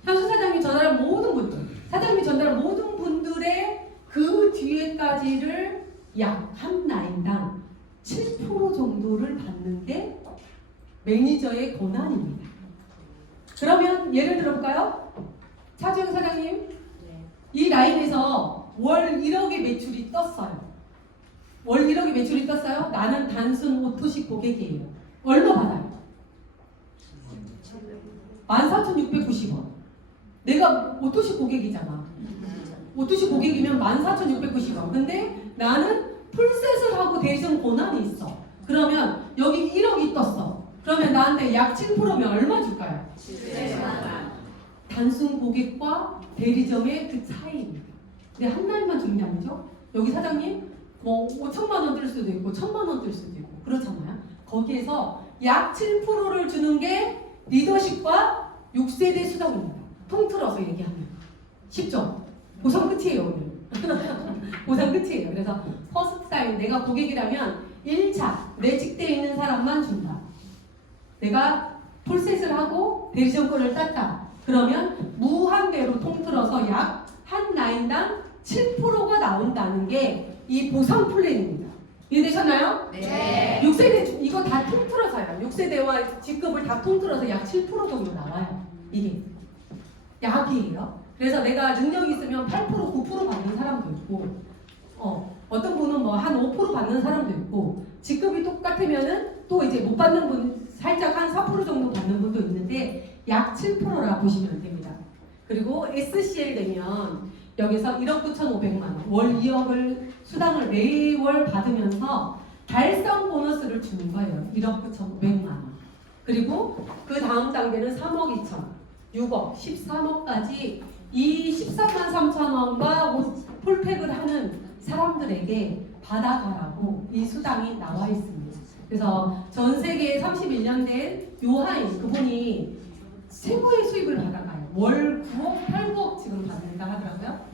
현수 사장님이 전달하는 모든 분들, 사장님이 전달하는 모든 분들의 그 뒤에까지를 약 한 라인당 7% 정도를 받는 게 매니저의 권한입니다. 그러면 예를 들어볼까요? 차주영 사장님, 이 라인에서 월 1억의 매출이 떴어요. 월 1억의 매출이 떴어요. 나는 단순 오토십 고객이에요. 얼마 받아요? 14,690원. 내가 오토십 고객이잖아. 오토십 고객이면 14,690원. 근데 나는 풀셋을 하고 대리점 권한이 있어. 그러면 여기 1억이 떴어. 그러면 나한테 약 7%면 얼마 줄까요? 700만 원. 단순 고객과 대리점의 그 차이입니다. 근데 한 라인만 주는 게 아니죠. 여기 사장님 뭐 5천만 원 뜰 수도 있고 1,000만 원 뜰 수도 있고 그렇잖아요. 거기에서 약 7%를 주는 게 리더십과 6세대 수당입니다. 통틀어서 얘기하면 쉽죠? 보상 끝이에요 오늘. 보상 끝이에요. 그래서 퍼스트 타임 내가 고객이라면 1차 내 직대에 있는 사람만 준다. 내가 풀셋을 하고 대리점권을 땄다. 그러면 무한대로 통틀어서 약 한 라인당 7%가 나온다는 게 이 보상 플랜입니다. 이해되셨나요? 네. 6세대 이거 다 통틀어서요. 6세대와 직급을 다 통틀어서 약 7% 정도 나와요. 이게 약이에요. 그래서 내가 능력이 있으면 8%, 9% 받는 사람도 있고, 어떤 분은 뭐 한 5% 받는 사람도 있고, 직급이 똑같으면은 또 이제 못 받는 분 살짝 한 4% 정도 받는 분도 있는데 약 7%라 보시면 됩니다. 그리고 SCL 되면 여기서 1억 9,500만 원, 월 2억을 수당을 매월 받으면서 달성 보너스를 주는 거예요. 1억 9,500만 원. 그리고 그 다음 단계는 3억 2천, 6억, 13억까지 이 13만 3천 원과 풀팩을 하는 사람들에게 받아가라고 이 수당이 나와 있습니다. 그래서 전 세계에 31년 된 요하인 그분이 최고의 수입을 받아가요. 월 9억, 8억 지금 받는다 하더라고요.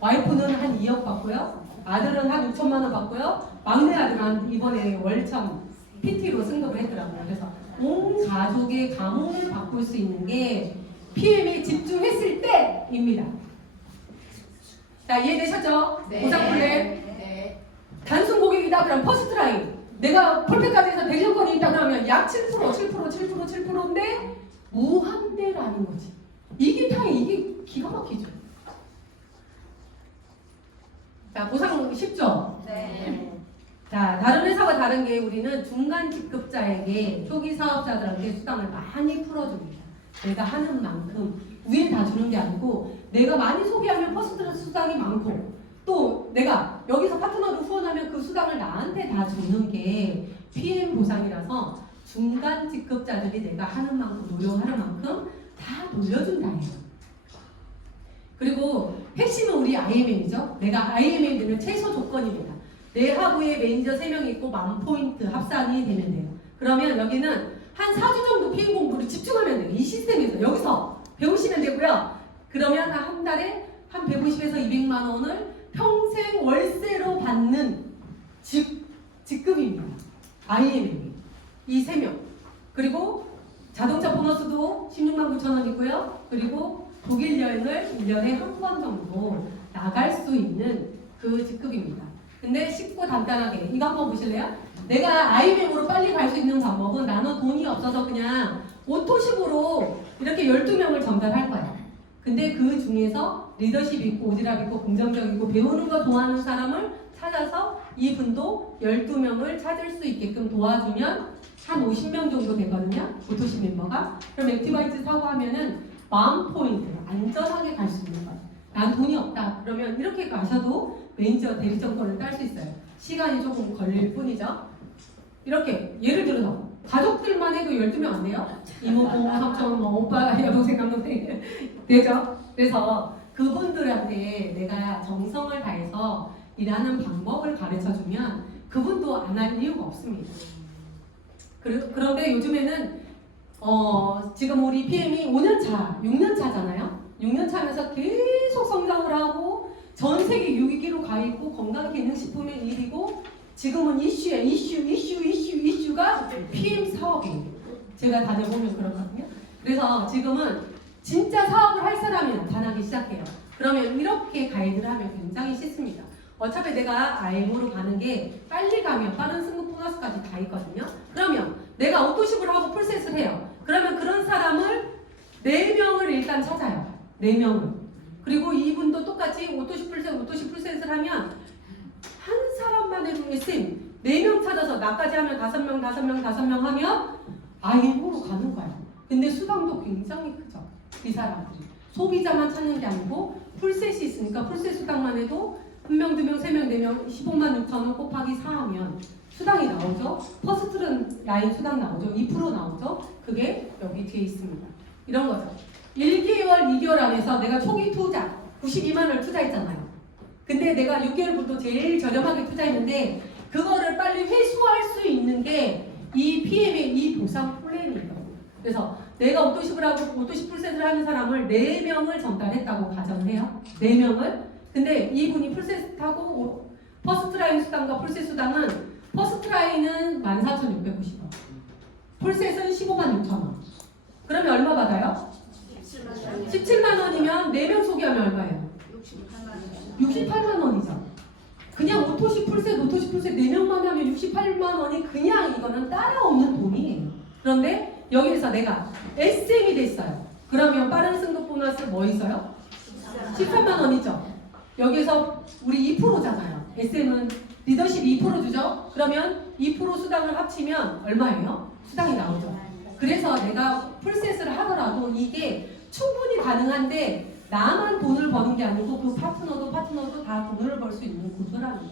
와이프는 한 2억 받고요. 아들은 한 6천만 원 받고요. 막내 아들은 이번에 월참 PT로 승급을 했더라고요. 그래서 온 가족의 감흥을 바꿀 수 있는 게 PM에 집중했을 때입니다. 자, 이해되셨죠? 네. 보상 플랜. 네. 단순 고객이다 그럼 퍼스트 라인. 내가 폴패까지 해서 대전권이 있다 그러면 약 7%인데 무한대라는 거지. 이게 기가 막히죠. 자, 보상 쉽죠? 네. 자, 다른 회사와 다른 게 우리는 중간 직급자에게 초기 사업자들한테 수당을 많이 풀어줍니다. 내가 하는 만큼 위에 다 주는 게 아니고 내가 많이 소비하면 퍼스트 수당이 많고 또 내가 여기서 파트너를 후원하면 그 수당을 나한테 다 주는 게 PM 보상이라서 중간 직급자들이 내가 하는 만큼 노력하는 만큼 다 돌려준다예요. 그리고 핵심은 우리 IMM이죠. 내가 IMM 되면 최소 조건입니다. 내 하부에 매니저 3명 있고 10,000포인트 합산이 되면 돼요. 그러면 여기는 한 4주 정도 PM 공부를 집중하면 돼요. 이 시스템에서 여기서 배우시면 되고요. 그러면 한 달에 한 150에서 200만 원을 평생 월세로 받는 직급입니다. IMM이. 이 3명. 그리고 자동차 보너스도 16만 9천 원 있고요. 그리고 독일 여행을 1년에 한 번 정도 나갈 수 있는 그 직급입니다. 근데 쉽고 간단하게 이거 한번 보실래요? 내가 IMM으로 빨리 갈 수 있는 방법은 나는 돈이 없어서 그냥 오토십으로 이렇게 12명을 전달할 거야. 근데 그 중에서 리더십 있고 오지랖 있고 긍정적이고 배우는 거 좋아하는 사람을 찾아서 이분도 12명을 찾을 수 있게끔 도와주면 한 50명 정도 되거든요. 오토십 멤버가. 그럼 액티바이트 사고 하면은 10,000포인트 안전하게 갈 수 있는 거예요. 난 돈이 없다. 그러면 이렇게 가셔도 매니저 대리점권을 딸 수 있어요. 시간이 조금 걸릴 뿐이죠. 이렇게 예를 들어서 가족들만 해도 12명 안 돼요? 이모, 고모, 삼촌, 뭐 오빠, 여동생, 남동생 되죠? 그래서 그분들한테 내가 정성을 다해서 일하는 방법을 가르쳐주면 그분도 안 할 이유가 없습니다. 그런데 요즘에는 지금 우리 PM이 5년차, 6년차잖아요. 6년차면서 계속 성장을 하고 전 세계 6위기로 가 있고 건강기능식품의 1위고 지금은 이슈가 PM 사업이에요. 제가 다녀보면 그렇거든요. 그래서 지금은 진짜 사업을 할 사람이 나타나기 시작해요. 그러면 이렇게 가이드를 하면 굉장히 쉽습니다. 어차피 내가 IM으로 가는 게 빨리 가면 빠른 승급 보너스까지 다 있거든요. 그러면 내가 오토십을 하고 풀셋을 해요. 그러면 그런 사람을 4명을 일단 찾아요. 4명을. 그리고 이분도 똑같이 오토십 풀셋을 하면 한 사람만 해도 SM 4명 찾아서 나까지 하면 5명 하면 IM으로 가는 거예요. 근데 수당도 굉장히 크죠. 이 사람들이. 소비자만 찾는 게 아니고 풀셋이 있으니까 풀셋 수당만 해도 1명, 2명, 3명, 4명 15만 6천 원 곱하기 4하면 수당이 나오죠. 퍼스트 라인 수당 나오죠. 2% 나오죠. 그게 여기 뒤에 있습니다. 이런 거죠. 1개월, 2개월 안에서 내가 초기 투자 92만 원을 투자했잖아요. 근데 내가 6개월부터 제일 저렴하게 투자했는데 그거를 빨리 회수할 수 있는 게 이 PM의 이 보상 플랜이에요. 그래서 내가 오토십을 하고 오토십 풀셋을 하는 사람을 4명을 전달했다고 가정을 해요. 4명을. 근데 이분이 풀셋하고 퍼스트라인 수당과 풀셋 수당은 퍼스트라인은 14,690원. 풀셋은 15만 6천원. 그러면 얼마 받아요? 17만 원이면 4명 소개하면 얼마예요? 68만 원이죠. 그냥 오토시 풀셋 4명만 하면 68만 원이 그냥 이거는 따라오는 돈이에요. 그런데 여기에서 내가 SM이 됐어요. 그러면 빠른 승급 보너스 뭐 있어요? 13만 원이죠. 여기에서 우리 2%잖아요. SM은 리더십 2% 주죠. 그러면 2% 수당을 합치면 얼마예요? 수당이 나오죠. 그래서 내가 풀셋을 하더라도 이게 충분히 가능한데 나만 돈을 버는 게 아니고 그 파트너도 다 돈을 벌 수 있는 구조라는 거죠.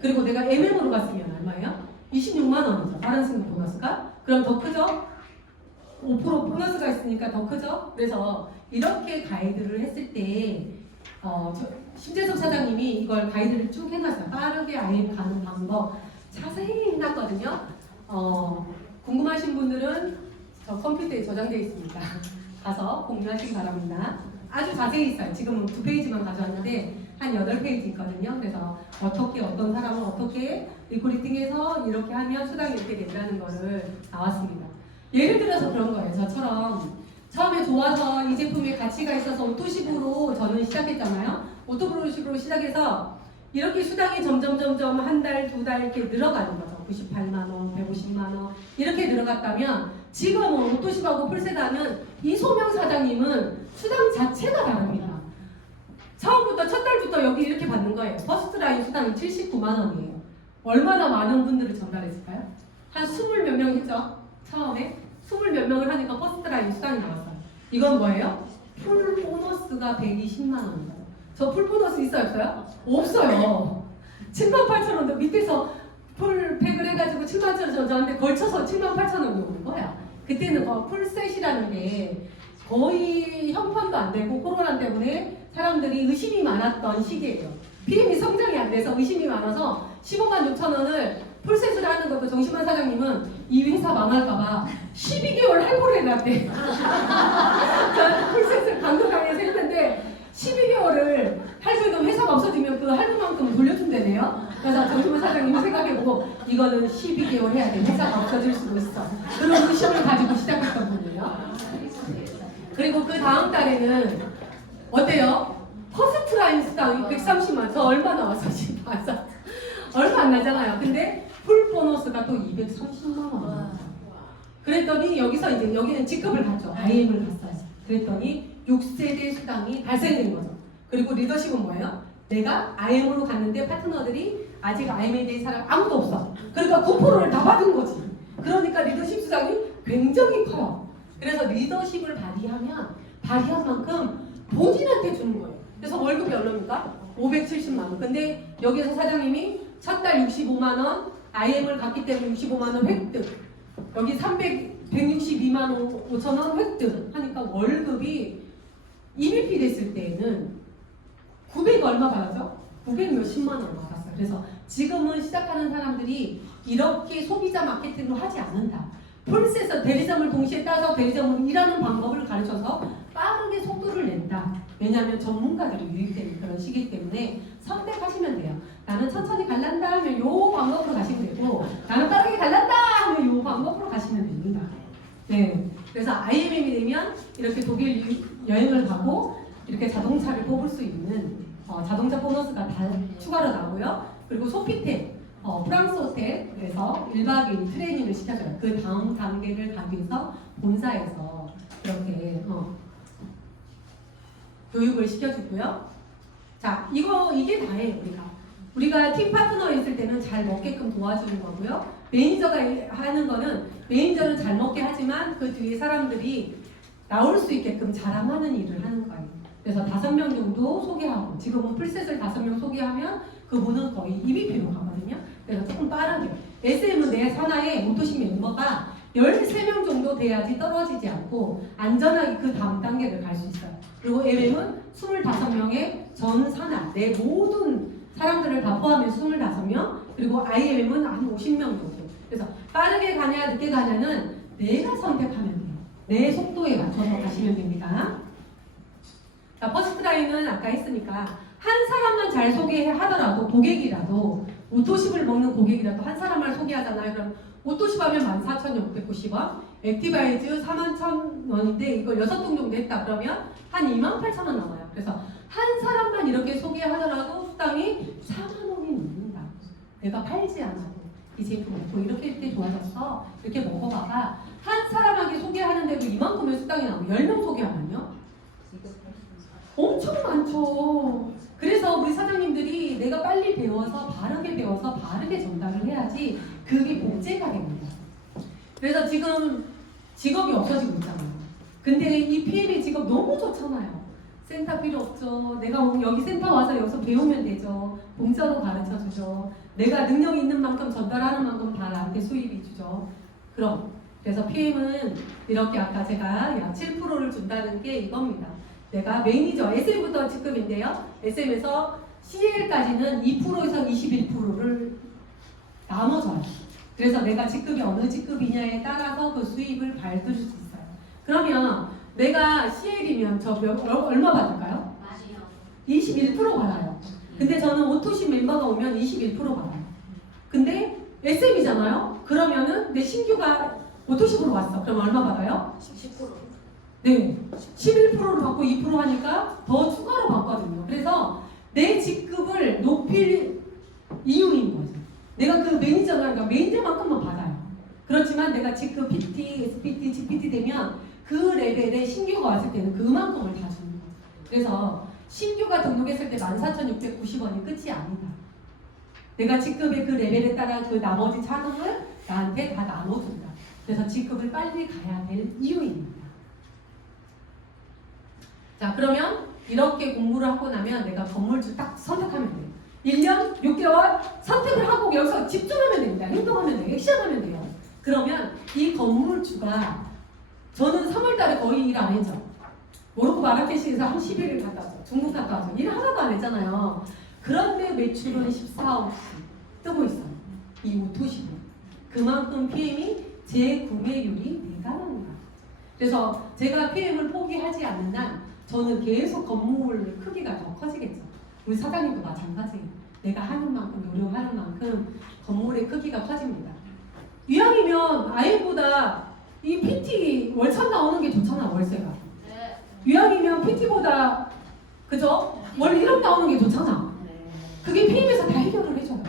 그리고 내가 MM으로 갔으면 얼마예요? 26만 원이죠. 빠른 승급 보너스가. 그럼 더 크죠? 5% 보너스가 있으니까 더 크죠? 그래서 이렇게 가이드를 했을 때 심재석 사장님이 이걸 가이드를 쭉 해놨어요. 빠르게 IM 가는 방법 자세히 해놨거든요. 궁금하신 분들은 저 컴퓨터에 저장되어 있습니다. 가서 공유하시기 바랍니다. 아주 자세히 있어요. 지금은 2페이지만 가져왔는데 한 8페이지 있거든요. 그래서 어떻게 어떤 사람을 어떻게 리크루팅해서 이렇게 하면 수당이 이렇게 된다는 거를 나왔습니다. 예를 들어서 그런 거예요. 저처럼 처음에 좋아서 이 제품에 가치가 있어서 오토십으로 저는 시작했잖아요. 오토십으로 시작해서 이렇게 수당이 점점 한 달, 2달 이렇게 늘어가는 거죠. 98만 원, 150만 원 이렇게 늘어갔다면 지금은 오토십하고 풀셋하면 이소명 사장님은 수당 자체가 다릅니다. 처음부터 첫 달부터 여기 이렇게 받는 거예요. 퍼스트라인 수당이 79만 원이에요. 얼마나 많은 분들을 전달했을까요? 한 20몇 명 했죠. 처음에 20몇 명을 하니까 퍼스트라인 수당이 나왔어요. 이건 뭐예요? 풀 보너스가 120만 원이에요. 저 풀 보너스 있어요? 없어요? 없어요. 78,000원도 밑에서 풀 팩을 해가지고 78,000원 저한테 걸쳐서 78,000원이 오는 거야. 그때는 풀셋이라는 게 거의 형편도 안 되고 코로나 때문에 사람들이 의심이 많았던 시기예요. PM이 성장이 안 돼서 의심이 많아서 15만 6천 원을 풀셋을 하는 것도 정심환 사장님은 이 회사 망할까봐 12개월 할부를 해놨대. 저는 풀셋을 강력하게 했는데 12개월을 할부해놓으면 회사가 없어지면 그 할부만큼 돌려준다네요. 그래서 정심환 사장님이 생각해보고 이거는 12개월 해야 돼. 회사가 없어질 수도 있어. 그런 의심을 가지고 시작했던 분이에요. 그리고 그 다음 달에는 어때요? 퍼스트라인 수당이 130만. 저 얼마 나왔어 지금? 맞아. 얼마 안 나잖아요. 근데 풀 보너스가 또 230만 원. 그랬더니 여기서 이제 여기는 직급을 갔죠. IM을 갔어요. 그랬더니 6세대 수당이 발생된 거죠. 그리고 리더십은 뭐예요? 내가 IM으로 갔는데 파트너들이 아직 IM에 대한 사람 아무도 없어. 그러니까 9%를 다 받은 거지. 그러니까 리더십 수당이 굉장히 커요. 그래서 리더십을 발휘한 만큼 본인한테 주는 거예요. 그래서 월급이 얼마입니까? 570만 원. 근데 여기에서 사장님이 첫 달 65만 원, IM을 갔기 때문에 65만 원 획득. 여기 162만 5천 원 획득 하니까 월급이 EVP 됐을 때에는 900 얼마 받았죠? 900 몇십만 원 받았어요. 그래서 지금은 시작하는 사람들이 이렇게 소비자 마케팅을 하지 않는다. 풀셋에서 대리점을 동시에 따서 대리점으로 일하는 방법을 가르쳐서 빠르게 속도를 낸다. 왜냐하면 전문가들이 유입되는 그런 시기 때문에 선택하시면 돼요. 나는 천천히 갈란다 하면 요 방법으로 가시면 되고 나는 빠르게 갈란다 하면 요 방법으로 가시면 됩니다. 네, 그래서 IMM이 되면 이렇게 독일 여행을 가고 이렇게 자동차를 뽑을 수 있는 자동차 보너스가 다 추가로 나오고요. 그리고 소피텔, 프랑스 호텔에서 1박 2일 트레이닝을 시켜줘요. 그 다음 단계를 가기 위해서 본사에서 이렇게 교육을 시켜주고요. 자, 이게 다예요. 우리가 팀 파트너에 있을 때는 잘 먹게끔 도와주는 거고요. 매니저가 하는 거는 매니저는 잘 먹게 하지만 그 뒤에 사람들이 나올 수 있게끔 자랑하는 일을 하는 거예요. 그래서 5명 정도 소개하고 지금은 풀셋을 5명 소개하면 그분은 거의 EVP로 가거든요. 그래서 조금 빠르게 SM은 내 산하에 오토십 멤버가 13명 정도 돼야지 떨어지지 않고 안전하게 그 다음 단계를 갈 수 있어요. 그리고 MM은 25명의 전 산하 내 모든 사람들을 다 포함해서 25명 그리고 IMM은 한 50명 정도. 그래서 빠르게 가냐 늦게 가냐는 내가 선택하면 돼요. 내 속도에 맞춰서 가시면 됩니다. 자, 퍼스트라인은 아까 했으니까 한 사람만 잘 소개하더라도 고객이라도 오토십을 먹는 고객이라도 한 사람만 소개하잖아요. 그럼 오토십 하면 14,690원, 액티바이즈 41,000원인데 이걸 6통 정도 했다 그러면 한 28,000원 나와요. 그래서 한 사람만 이렇게 소개하더라도 수당이 4만 원이 넘는 거예요. 내가 팔지 않아도 이 제품 먹고 이렇게 좋아졌어. 이렇게 먹어봐봐. 한 사람에게 소개하는데도 이만큼의 수당이 나오고 10명 소개하면요? 엄청 많죠. 그래서 우리 사장님들이 내가 빨리 배워서 바르게 전달을 해야지 그게 복제가 됩니다. 그래서 지금 직업이 없어지고 있잖아요. 근데 이 PM의 직업 너무 좋잖아요. 센터 필요 없죠. 내가 여기 센터 와서 여기서 배우면 되죠. 공짜로 가르쳐 주죠. 내가 능력 있는 만큼 전달하는 만큼 다 나한테 수입이 주죠. 그래서 PM은 이렇게 아까 제가 약 7%를 준다는 게 이겁니다. 내가 매니저, SM부터 직급인데요. SM에서 CL까지는 2%에서 21%를 나눠줘요. 그래서 내가 직급이 어느 직급이냐에 따라서 그 수입을 받을 수 있어요. 그러면 내가 CL이면 얼마 받을까요? 21% 받아요. 근데 저는 오토십 멤버가 오면 21% 받아요. 근데 SM이잖아요? 그러면은 내 신규가 오토십으로 왔어. 그럼 얼마 받아요? 10%. 네. 11%를 받고 2% 하니까 더 추가로 받거든요. 그래서 내 직급을 높일 이유인 거죠. 내가 그 매니저가 매니저만큼만 받아요. 그렇지만 내가 직급 PT, SPT, GPT 되면 그 레벨에 신규가 왔을 때는 그만큼을 다 주는 거예요. 그래서 신규가 등록했을 때 14,690원이 끝이 아니다. 내가 직급의 그 레벨에 따라 그 나머지 차등을 나한테 다 나눠준다. 그래서 직급을 빨리 가야 될 이유입니다. 자, 그러면 이렇게 공부를 하고 나면 내가 건물주 딱 선택하면 돼요. 1년 6개월 선택을 하고 여기서 집중하면 됩니다. 행동하면 돼요. 액션하면 돼요. 그러면 이 건물주가 저는 3월달에 거의 일 안 했죠. 모로코 마라케시에서 한 10일을 갔다 왔죠. 중국 갔다 왔죠. 일 하나도 안 했잖아요. 그런데 매출은 14억씩 뜨고 있어요. 이 오토시로. 그만큼 PM이 재구매율이 대단합니다. 그래서 제가 PM을 포기하지 않는 한 저는 계속 건물 크기가 더 커지겠죠. 우리 사장님도 마찬가지예요. 내가 하는 만큼 노력하는 만큼 건물의 크기가 커집니다. 이왕이면 아이보다 이 PT 월천 나오는 게 좋잖아. 월세가. 네. 이왕이면 PT보다 그죠? 월 1억 나오는 게 좋잖아. 그게 PM에서 다 해결을 해줘요.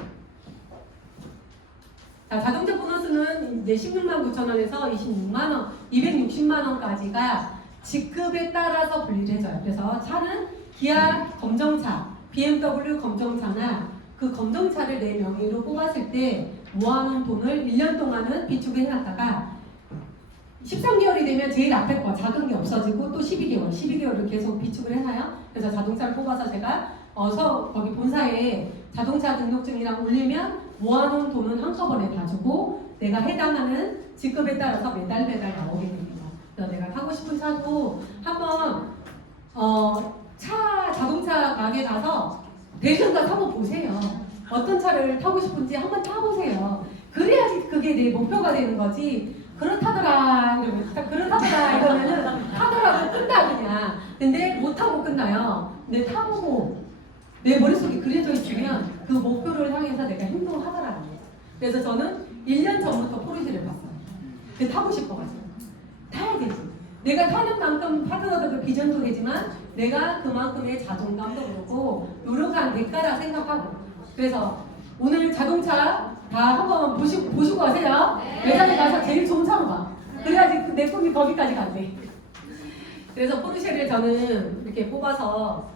자, 자동차 보너스는 이제 16만 9천 원에서 26만 원, 260만 원까지가 직급에 따라서 분리를 해줘요. 그래서 차는 기아 검정차, BMW 검정차나 그 검정차를 내 명의로 뽑았을 때 모아놓은 돈을 1년 동안은 비축을 해놨다가 13개월이 되면 제일 앞에 거 작은 게 없어지고 또 12개월을 계속 비축을 해놔요. 그래서 자동차를 뽑아서 제가 거기 본사에 자동차 등록증이랑 올리면 모아놓은 돈은 한꺼번에 다 주고 내가 해당하는 직급에 따라서 매달 나오게 됩니다. 그래서 내가 타고 싶은 차도 한번 자동차 가게 가서 대전가 타고 보세요. 어떤 차를 타고 싶은지 한번 타보세요. 그래야지 그게 내 목표가 되는 거지. 그렇다더라 이러면은 타더라도 끝나 그냥. 근데 못 타고 끝나요. 근데 타보고 내 머릿속에 그려져 있으면 그 목표를 향해서 내가 행동하더라는 거예요. 그래서 저는 1년 전부터 포르쉐를 봤어요. 근데 타고 싶어가지고 타야 되지. 내가 타는 만큼 파트너도 그 비전도 되지만 내가 그만큼의 자존감도 그렇고 노력한 대가라 생각하고. 그래서 오늘 자동차 다 한번 보시고 가세요. 매장에 가서 제일 좋은 차로 봐. 그래야지 내 꿈이 거기까지 간대. 그래서 포르쉐를 저는 이렇게 뽑아서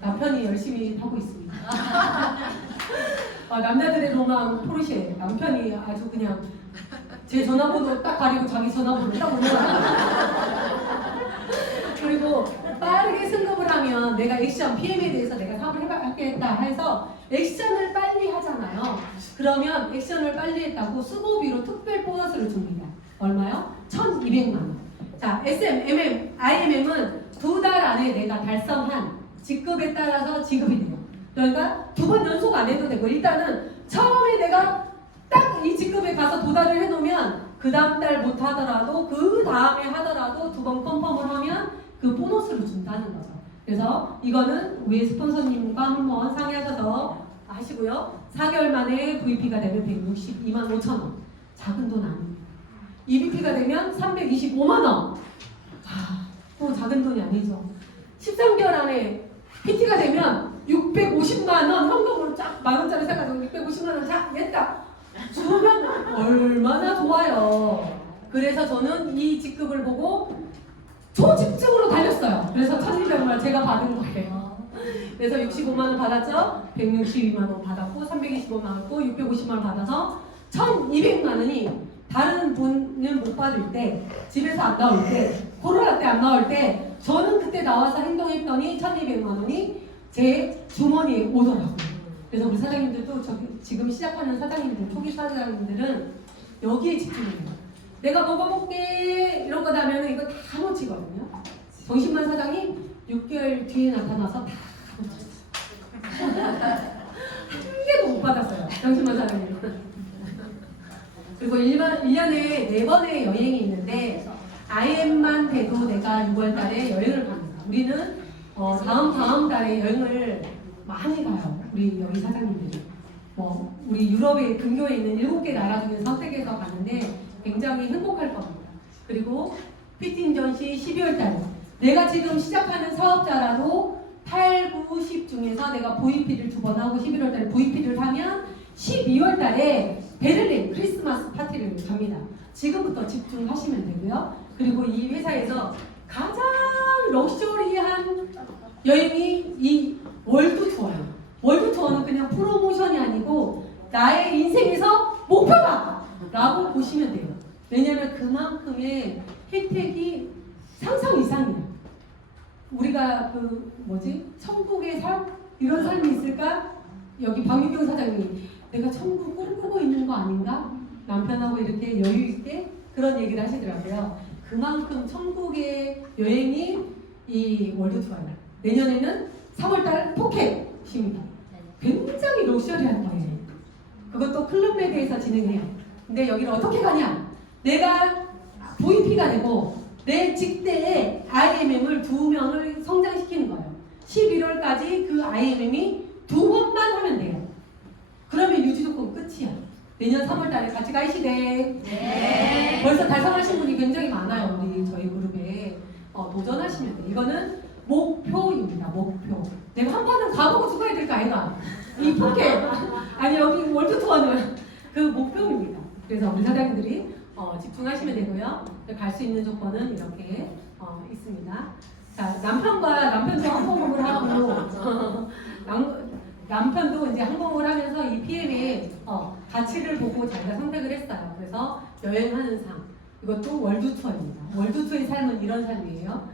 남편이 열심히 하고 있습니다. 남자들의 로망 포르쉐. 남편이 아주 그냥 제 전화번호 딱 가리고 자기 전화번호 딱 올려놔요. 그리고 빠르게 승급을 하면 내가 액션, PM에 대해서 내가 사업을 해봤겠다 해서 액션을 빨리 하잖아요. 그러면 액션을 빨리 했다고 수고비로 특별 보너스를 줍니다. 얼마요? 1,200만 원. 자, SM, MM, IMM은 2달 안에 내가 달성한 직급에 따라서 지급이 돼요. 그러니까 2번 연속 안 해도 되고 일단은 처음에 내가 딱 이 직급에 가서 도달을 해놓으면 그 다음 달 못 하더라도 그 다음에 하더라도 2번 컨펌을 하면 그 보너스를 준다는 거죠. 그래서 이거는 우리 스폰서님과 한번 상의하셔서 하시고요. 4개월 만에 VP가 되면 162만 5천 원. 작은 돈 아닙니다. EVP가 되면 325만 원. 또 작은 돈이 아니죠. 13개월 안에 PT가 되면 650만 원 현금으로 쫙 10,000원짜리 사가지고 650만 원 자, 냈다. 주면 얼마나 좋아요. 그래서 저는 이 직급을 보고 초집중으로 달렸어요. 그래서 1,200만 제가 받은 거예요. 그래서 65만 원 받았죠. 162만 원 받았고 325만 원 받고 650만 원 받아서 1,200만 원이 다른 분은 못 받을 때, 집에서 안 나올 때, 코로나 때 안 나올 때 저는 그때 나와서 행동했더니 1,200만 원이 제 주머니에 오더라고요. 그래서 우리 사장님들도 지금 시작하는 사장님들, 초기 사장님들은 여기에 집중해요. 내가 먹어볼게 이런 거 나면 이거 다 놓치거든요. 정신만 사장이 6개월 뒤에 나타나서 다 놓쳤어요. 한 개도 못 받았어요. 정신만 사장님은. 그리고 1년에 4번의 여행이 있는데 IM만 돼도 내가 6월 달에 여행을 갑니다. 우리는 다음 달에 여행을 많이 가요. 우리 여기 사장님들이. 우리 유럽의 근교에 있는 7개 나라 중에 선택해서 가는데 굉장히 행복할 겁니다. 그리고 피팅전시 12월 달에 내가 지금 시작하는 사업자라도 8, 9, 10 중에서 내가 VP를 2번 하고 11월 달에 VP를 하면 12월 달에 베를린 크리스마스 파티를 갑니다. 지금부터 집중하시면 되고요. 그리고 이 회사에서 가장 럭셔리한 여행이 이 월드 투어예요. 월드 투어는 그냥 프로모션이 아니고 나의 인생에서 목표다! 라고 보시면 돼요. 왜냐면 그만큼의 혜택이 상상 이상이에요. 우리가 천국의 삶? 이런 삶이 있을까? 여기 박민경 사장님이 내가 천국 꿈꾸고 있는 거 아닌가? 남편하고 이렇게 여유 있게 그런 얘기를 하시더라고요. 그만큼 천국의 여행이 이 월드 투어예요. 내년에는 3월달 포켓입니다. 굉장히 럭셔리한 거예요. 그것도 클럽메드에서 진행해요. 근데 여기를 어떻게 가냐? 내가 VP가 되고 내 직대에 IMM을 2명을 성장시키는 거예요. 11월까지 그 IMM이 2번만 하면 돼요. 그러면 유지조건 끝이야. 내년 3월달에 같이 가시대. 네. 벌써 달성하신 분이 굉장히 많아요. 우리 저희 그룹에. 도전하시면 돼. 이거는 목표입니다. 목표. 내가 한 번은 가보고 죽어야 될 거 아이가? 이 포켓. 아니 여기 월드 투어는 그 목표입니다. 그래서 우리 사장님들이 집중하시면 되고요. 갈 수 있는 조건은 이렇게 있습니다. 자, 남편도 항공을 하고 남편도 이제 항공을 하면서 이 PM의 가치를 보고 자기가 선택을 했어요. 그래서 여행하는 삶. 이것도 월드 투어입니다. 월드 투어의 삶은 이런 삶이에요.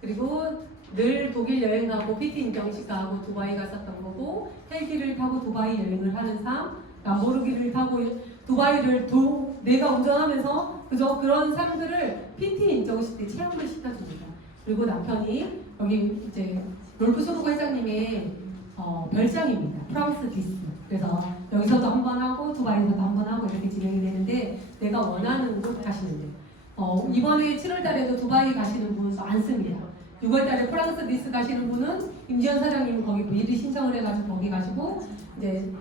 그리고 늘 독일 여행 가고 PT 인정식 가고 두바이 갔었던 거고 헬기를 타고 두바이 여행을 하는 삶, 람보르기를 타고 두바이를 내가 운전하면서 그런 삶들을 PT 인정식 때 체험을 시켜줍니다. 그리고 남편이 여기 이제 롤프 소속 회장님의 별장입니다. 프랑스 디스. 그래서 여기서도 한 번 하고 두바이에서도 한 번 하고 이렇게 진행이 되는데 내가 원하는 곳 가시면 돼요. 이번에 7월 달에도 두바이 가시는 분 많습니다. 6월 달에 프랑스 디스 가시는 분은 임지연 사장님은 거기 미리 신청을 해가지고 거기 가시고 이제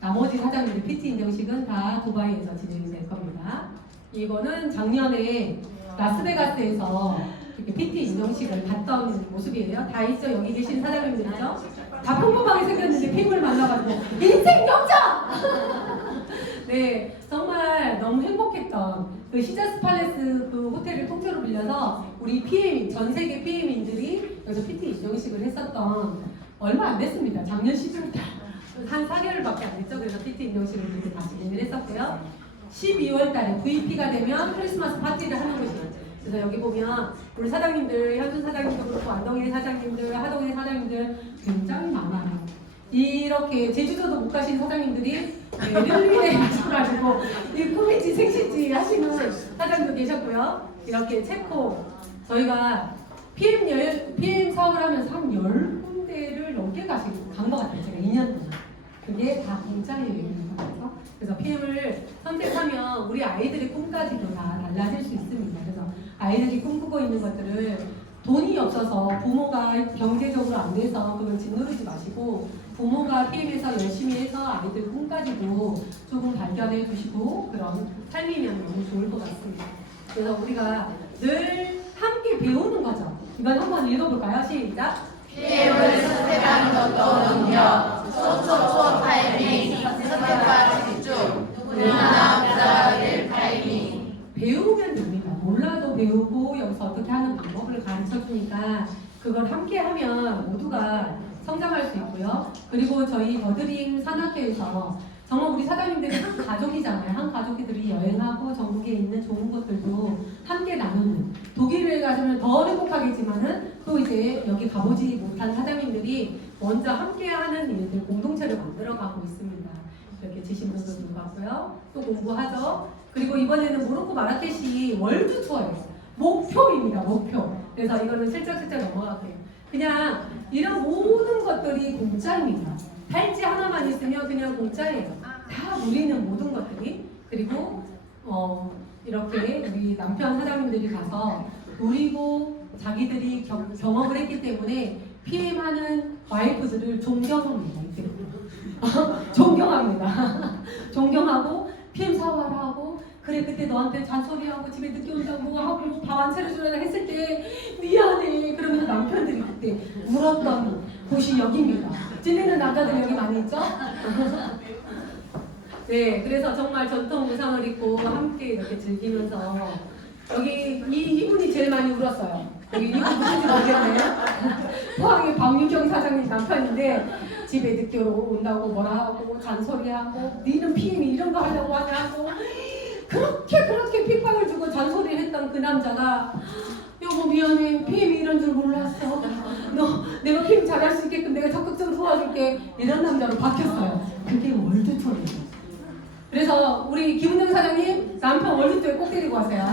나머지 사장님들 PT 인정식은 다 두바이에서 진행이 될 겁니다. 이거는 작년에 라스베가스에서 이렇게 PT 인정식을 봤던 모습이에요. 다 있죠? 여기 계신 사장님들 있죠? 다 평범하게 생겼는데 핑을 만나가지고 인생 역전! 네, 정말 너무 행복했던 그 시자스 팔레스 그 호텔을 통째로 빌려서 우리 PM, 전 세계 PM인들이 여기서 PT 인정식을 했었던 얼마 안 됐습니다. 작년 11월달 한 4개월밖에 안 됐죠. 그래서 PT 인정식을 이렇게 다시 진행을 했었고요. 12월 달에 VP가 되면 크리스마스 파티를 하는 것이죠. 그래서 여기 보면 우리 사장님들, 현준 사장님도 그렇고 안동일 사장님들, 하동일 사장님들 굉장히 많아요. 이렇게 제주도도 못 가신 사장님들이 릴리에 가셔가지고 이 코미지 생시지 하시는 사장님도 계셨고요. 이렇게 체코 저희가 PM 사업을 하면서 한 10군데를 넘게 간 것 같아요. 제가 2년 동안. 그게 다 공짜예요. 그래서 PM을 선택하면 우리 아이들의 꿈까지도 다 달라질 수 있습니다. 그래서 아이들이 꿈꾸고 있는 것들을 돈이 없어서 부모가 경제적으로 안 돼서 그걸 짓누르지 마시고 부모가 PM에서 열심히 해서 아이들 꿈까지도 조금 발견해 주시고 그런 삶이면 너무 좋을 것 같습니다. 그래서 우리가 늘 함께 배우는 거죠. 이건 한번 읽어볼까요? 시작! PM을 선택하는 것도 능력, 그걸 함께 하면 모두가 성장할 수 있고요. 그리고 저희 더드림 산악회에서 정말 우리 사장님들이 한 가족이잖아요. 한 가족들이 여행하고 전국에 있는 좋은 것들도 함께 나누는, 독일에 가시면 더 행복하겠지만은 또 이제 여기 가보지 못한 사장님들이 먼저 함께하는 일들, 공동체를 만들어가고 있습니다. 이렇게 지신 분들도 봤고요. 또 공부하죠. 그리고 이번에는 모로코 마라케시 월드 투어예요. 목표입니다. 목표. 그래서 이거는 슬쩍 넘어갈게요. 그냥 이런 모든 것들이 공짜입니다. 팔찌 하나만 있으면 그냥 공짜예요. 다 누리는 모든 것들이. 그리고 이렇게 우리 남편 사장님들이 가서 누리고 자기들이 경험을 했기 때문에 PM하는 와이프들을 존경합니다. 이렇게. 존경합니다. 존경하고 PM 사과를 하고, 그래 그때 너한테 잔소리하고 집에 늦게 온다고 하고 밥 안 차려주려고 했을 때 미안해. 그러면 남편들이 그때 울었던 곳이 여기입니다. 찔리는 남자들 여기 많이 있죠? 네, 그래서 정말 전통 의상을 입고 함께 이렇게 즐기면서 여기 이분이 제일 많이 울었어요. 여기 이분 누군지 모르겠네요. 포항의 박유경 사장님 남편인데 집에 늦게 온다고 뭐라 하고 잔소리하고 니는 PM이 이런 거 하려고 하냐고 그렇게 핍박을 주고 잔소리를 했던 그 남자가 여보 미안해 PM이 이런 줄 몰랐어. 내가 PM 잘할 수 있게끔 내가 적극적으로 도와줄게. 이런 남자로 바뀌었어요. 그게 월드 투어예요. 그래서 우리 김은영 사장님 남편 월드투어에 꼭 데리고 가세요.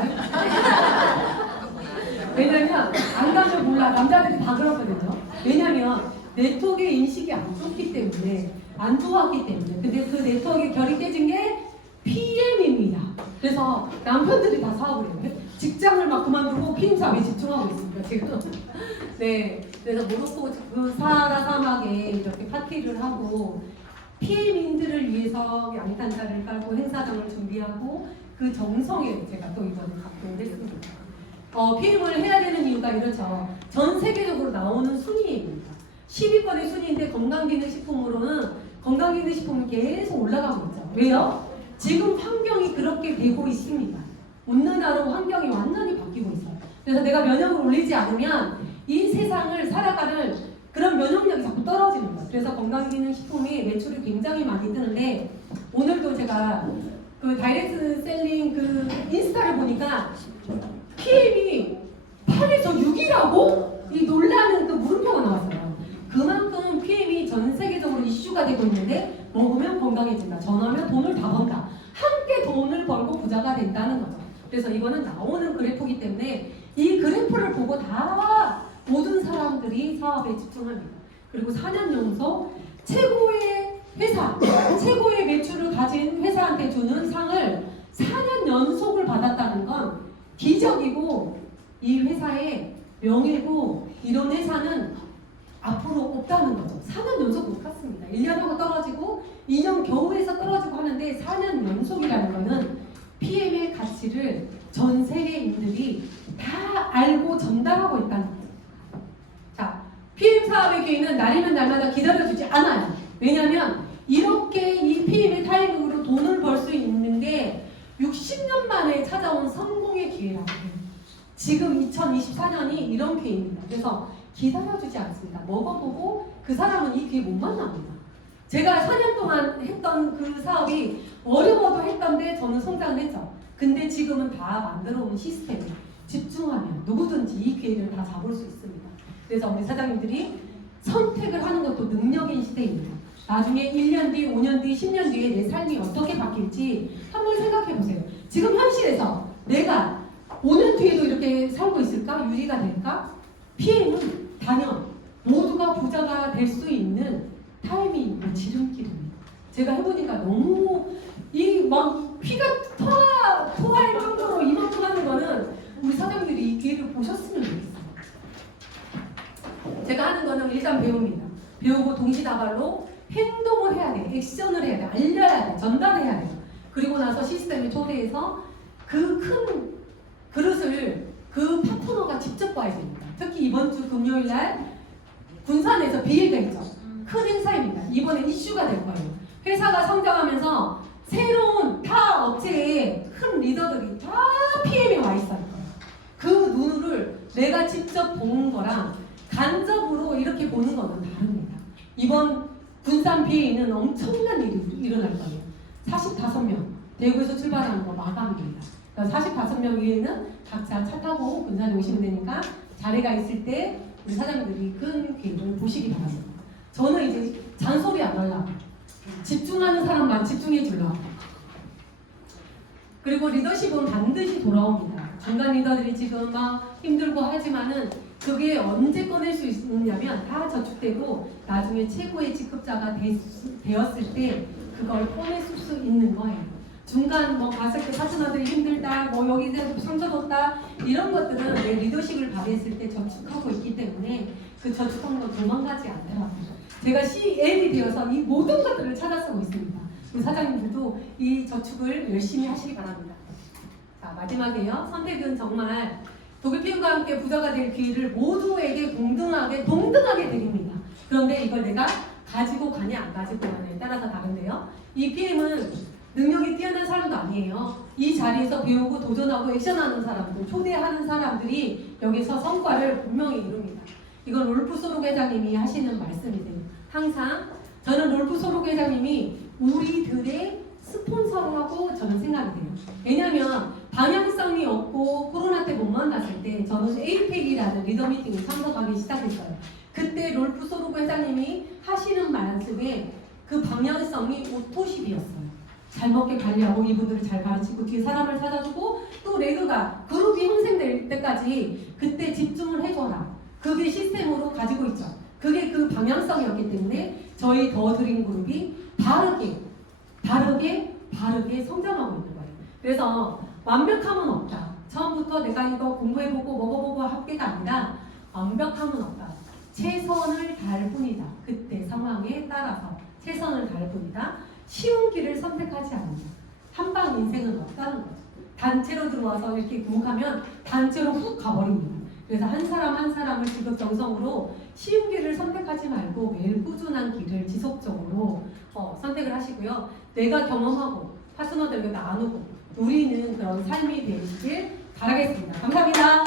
왜냐면 안 가면 몰라. 남자들이 다 그러거든요. 왜냐면 네트워크의 인식이 안 좋기 때문에, 안 좋았기 때문에. 근데 그 네트워크의 결이 깨진 게 PM입니다. 그래서 남편들이 다 사업을 해요. 직장을 막 그만두고 PM 사업에 집중하고 있습니다. 지금. 네, 그래서 모로코 그 사하라 사막에 이렇게 파티를 하고 PM인들을 위해서 양탄자를 깔고 행사장을 준비하고 그 정성에 제가 또 이번에 각동을 했습니다. PM을 해야 되는 이유가 이렇죠. 전 세계적으로 나오는 순위입니다. 10위권의 순위인데 건강기능식품으로는 건강기능식품이 계속 올라가고 있죠. 왜요? 지금 환경이 그렇게 되고 있습니다. 온난화로 환경이 완전히 바뀌고 있어요. 그래서 내가 면역을 올리지 않으면 이 세상을 살아가는 그런 면역력이 자꾸 떨어지는 거예요. 그래서 건강기능식품이 매출이 굉장히 많이 뜨는데, 오늘도 제가 그 다이렉트 셀링 그 인스타를 보니까 PM이 8에서 6이라고 이 놀라는 그 물음표가 나왔어요. 그만큼 PM이 전 세계적으로 이슈가 되고 있는데, 먹으면 건강해진다, 전하면 돈을 다 번다, 함께 돈을 벌고 부자가 된다는 거죠. 그래서 이거는 나오는 그래프이기 때문에 이 그래프를 보고 다 모든 사람들이 사업에 집중합니다. 그리고 4년 연속 최고의 회사, 최고의 매출을 가진 회사한테 주는 상을 4년 연속을 받았다는 건 기적이고 이 회사의 명예고, 이런 회사는 앞으로 없다는 거죠. 4년 연속 못 갔습니다. 1년 하고 떨어지고 2년 겨우에서 떨어지고 하는데 4년 연속이라는 거는 PM의 가치를 전 세계인들이 다 알고 전달하고 있다는 거죠. 자, PM 사업의 기회는 날이면 날마다 기다려주지 않아요. 왜냐하면 이렇게 이 PM의 타이밍으로 돈을 벌 수 있는 게 60년 만에 찾아온 성공의 기회라고 해요. 지금 2024년이 이런 기회입니다. 그래서 기다려주지 않습니다. 먹어보고 그 사람은 이 기회 못 만납니다. 제가 4년 동안 했던 그 사업이 어려워도 했던데 저는 성장을 했죠. 근데 지금은 다 만들어 온 시스템에 집중하면 누구든지 이 기회를 다 잡을 수 있습니다. 그래서 우리 사장님들이 선택을 하는 것도 능력인 시대입니다. 나중에 1년 뒤, 5년 뒤, 10년 뒤에 내 삶이 어떻게 바뀔지 한번 생각해 보세요. 지금 현실에서 내가 5년 뒤에도 이렇게 살고 있을까? 유지가 될까? PM은 단연 모두가 부자가 될 수 있는 타이밍, 지름길입니다. 제가 해보니까 너무 막 피가 토할 정도로 이만큼 하는 거는 우리 사장님들이 이 기회를 보셨으면 좋겠어요. 제가 하는 거는 일단 배웁니다. 배우고 동시다발로 행동을 해야 돼, 액션을 해야 돼, 알려야 돼, 전달해야 돼. 그리고 나서 시스템에 초대해서 그 큰 그릇을 그 파트너가 직접 봐야 됩니다. 특히 이번 주 금요일 날 군산에서 비일가 있죠. 큰 행사입니다. 이번에 이슈가 될 거예요. 회사가 성장하면서 새로운 타 업체의 큰 리더들이 다 PM에 와 있어요. 그 눈을 내가 직접 보는 거랑 간접으로 이렇게 보는 거는 다릅니다. 이번 군산 비에는 엄청난 일이 일어날 거예요. 45명 대구에서 출발하는 거 마감입니다. 그러니까 45명 위에는 각자 차 타고 군산에 오시면 되니까 자리가 있을 때 우리 사장님들이 큰 기회를 보시기 바랍니다. 저는 이제 잔소리 안 하려고 집중하는 사람만 집중해 주려고. 그리고 리더십은 반드시 돌아옵니다. 중간 리더들이 지금 막 힘들고 하지만은 그게 언제 꺼낼 수 있느냐면 다 저축되고 나중에 최고의 직급자가 되었을 때 그걸 꺼낼 수 있는 거예요. 중간 뭐 갔을 때 파트너들이 힘들다, 뭐 여기서 상처줬다 이런 것들은 내 리더십을 발휘했을 때 저축하고 있기 때문에 그 저축한 건 도망가지 않더라고요. 제가 CL이 되어서 이 모든 것들을 찾아 쓰고 있습니다. 우리 사장님들도 이 저축을 열심히 하시기 바랍니다. 자, 마지막에요. 선택은 정말 독일 피움과 함께 부자가 될 기회를 모두에게 공정하게 동등하게 드립니다. 그런데 이걸 내가 가지고 가냐 안 가지고 가냐에 따라서 다른데요. 이 PM은 능력이 뛰어난 사람도 아니에요. 이 자리에서 배우고 도전하고 액션하는 사람들, 초대하는 사람들이 여기서 성과를 분명히 이룹니다. 이건 롤프 소록 회장님이 하시는 말씀이세요. 항상 저는 롤프 소록 회장님이 우리들의 스폰서라고 저는 생각이 돼요. 왜냐하면 방향성이 없고 코로나 때 못 만났을 때 저는 에이펙이라는 리더 미팅에 참석하기 시작했어요. 그때 롤프 소록 회장님이 하시는 말씀에 그 방향성이 오토십이었어요. 잘 먹게 관리하고 이분들을 잘 가르치고 뒤에 사람을 찾아주고 또 레그가 그룹이 형성될 때까지 그때 집중을 해줘라. 그게 시스템으로 가지고 있죠. 그게 그 방향성이었기 때문에 저희 더 드림 그룹이 바르게 성장하고 있는 거예요. 그래서 완벽함은 없다. 처음부터 내가 이거 공부해보고 먹어보고 합계가 아니라 완벽함은 없다. 최선을 다할 뿐이다. 그때 상황에 따라서 최선을 다할 뿐이다. 쉬운 길을 선택하지 않는다. 한방 인생은 없다는 거죠. 단체로 들어와서 이렇게 구목하면 단체로 훅 가버립니다. 그래서 한 사람 한 사람을 지극정성으로 쉬운 길을 선택하지 말고 매일 꾸준한 길을 지속적으로 선택을 하시고요. 내가 경험하고 파트너들과 나누고 누리는 그런 삶이 되시길 바라겠습니다. 감사합니다.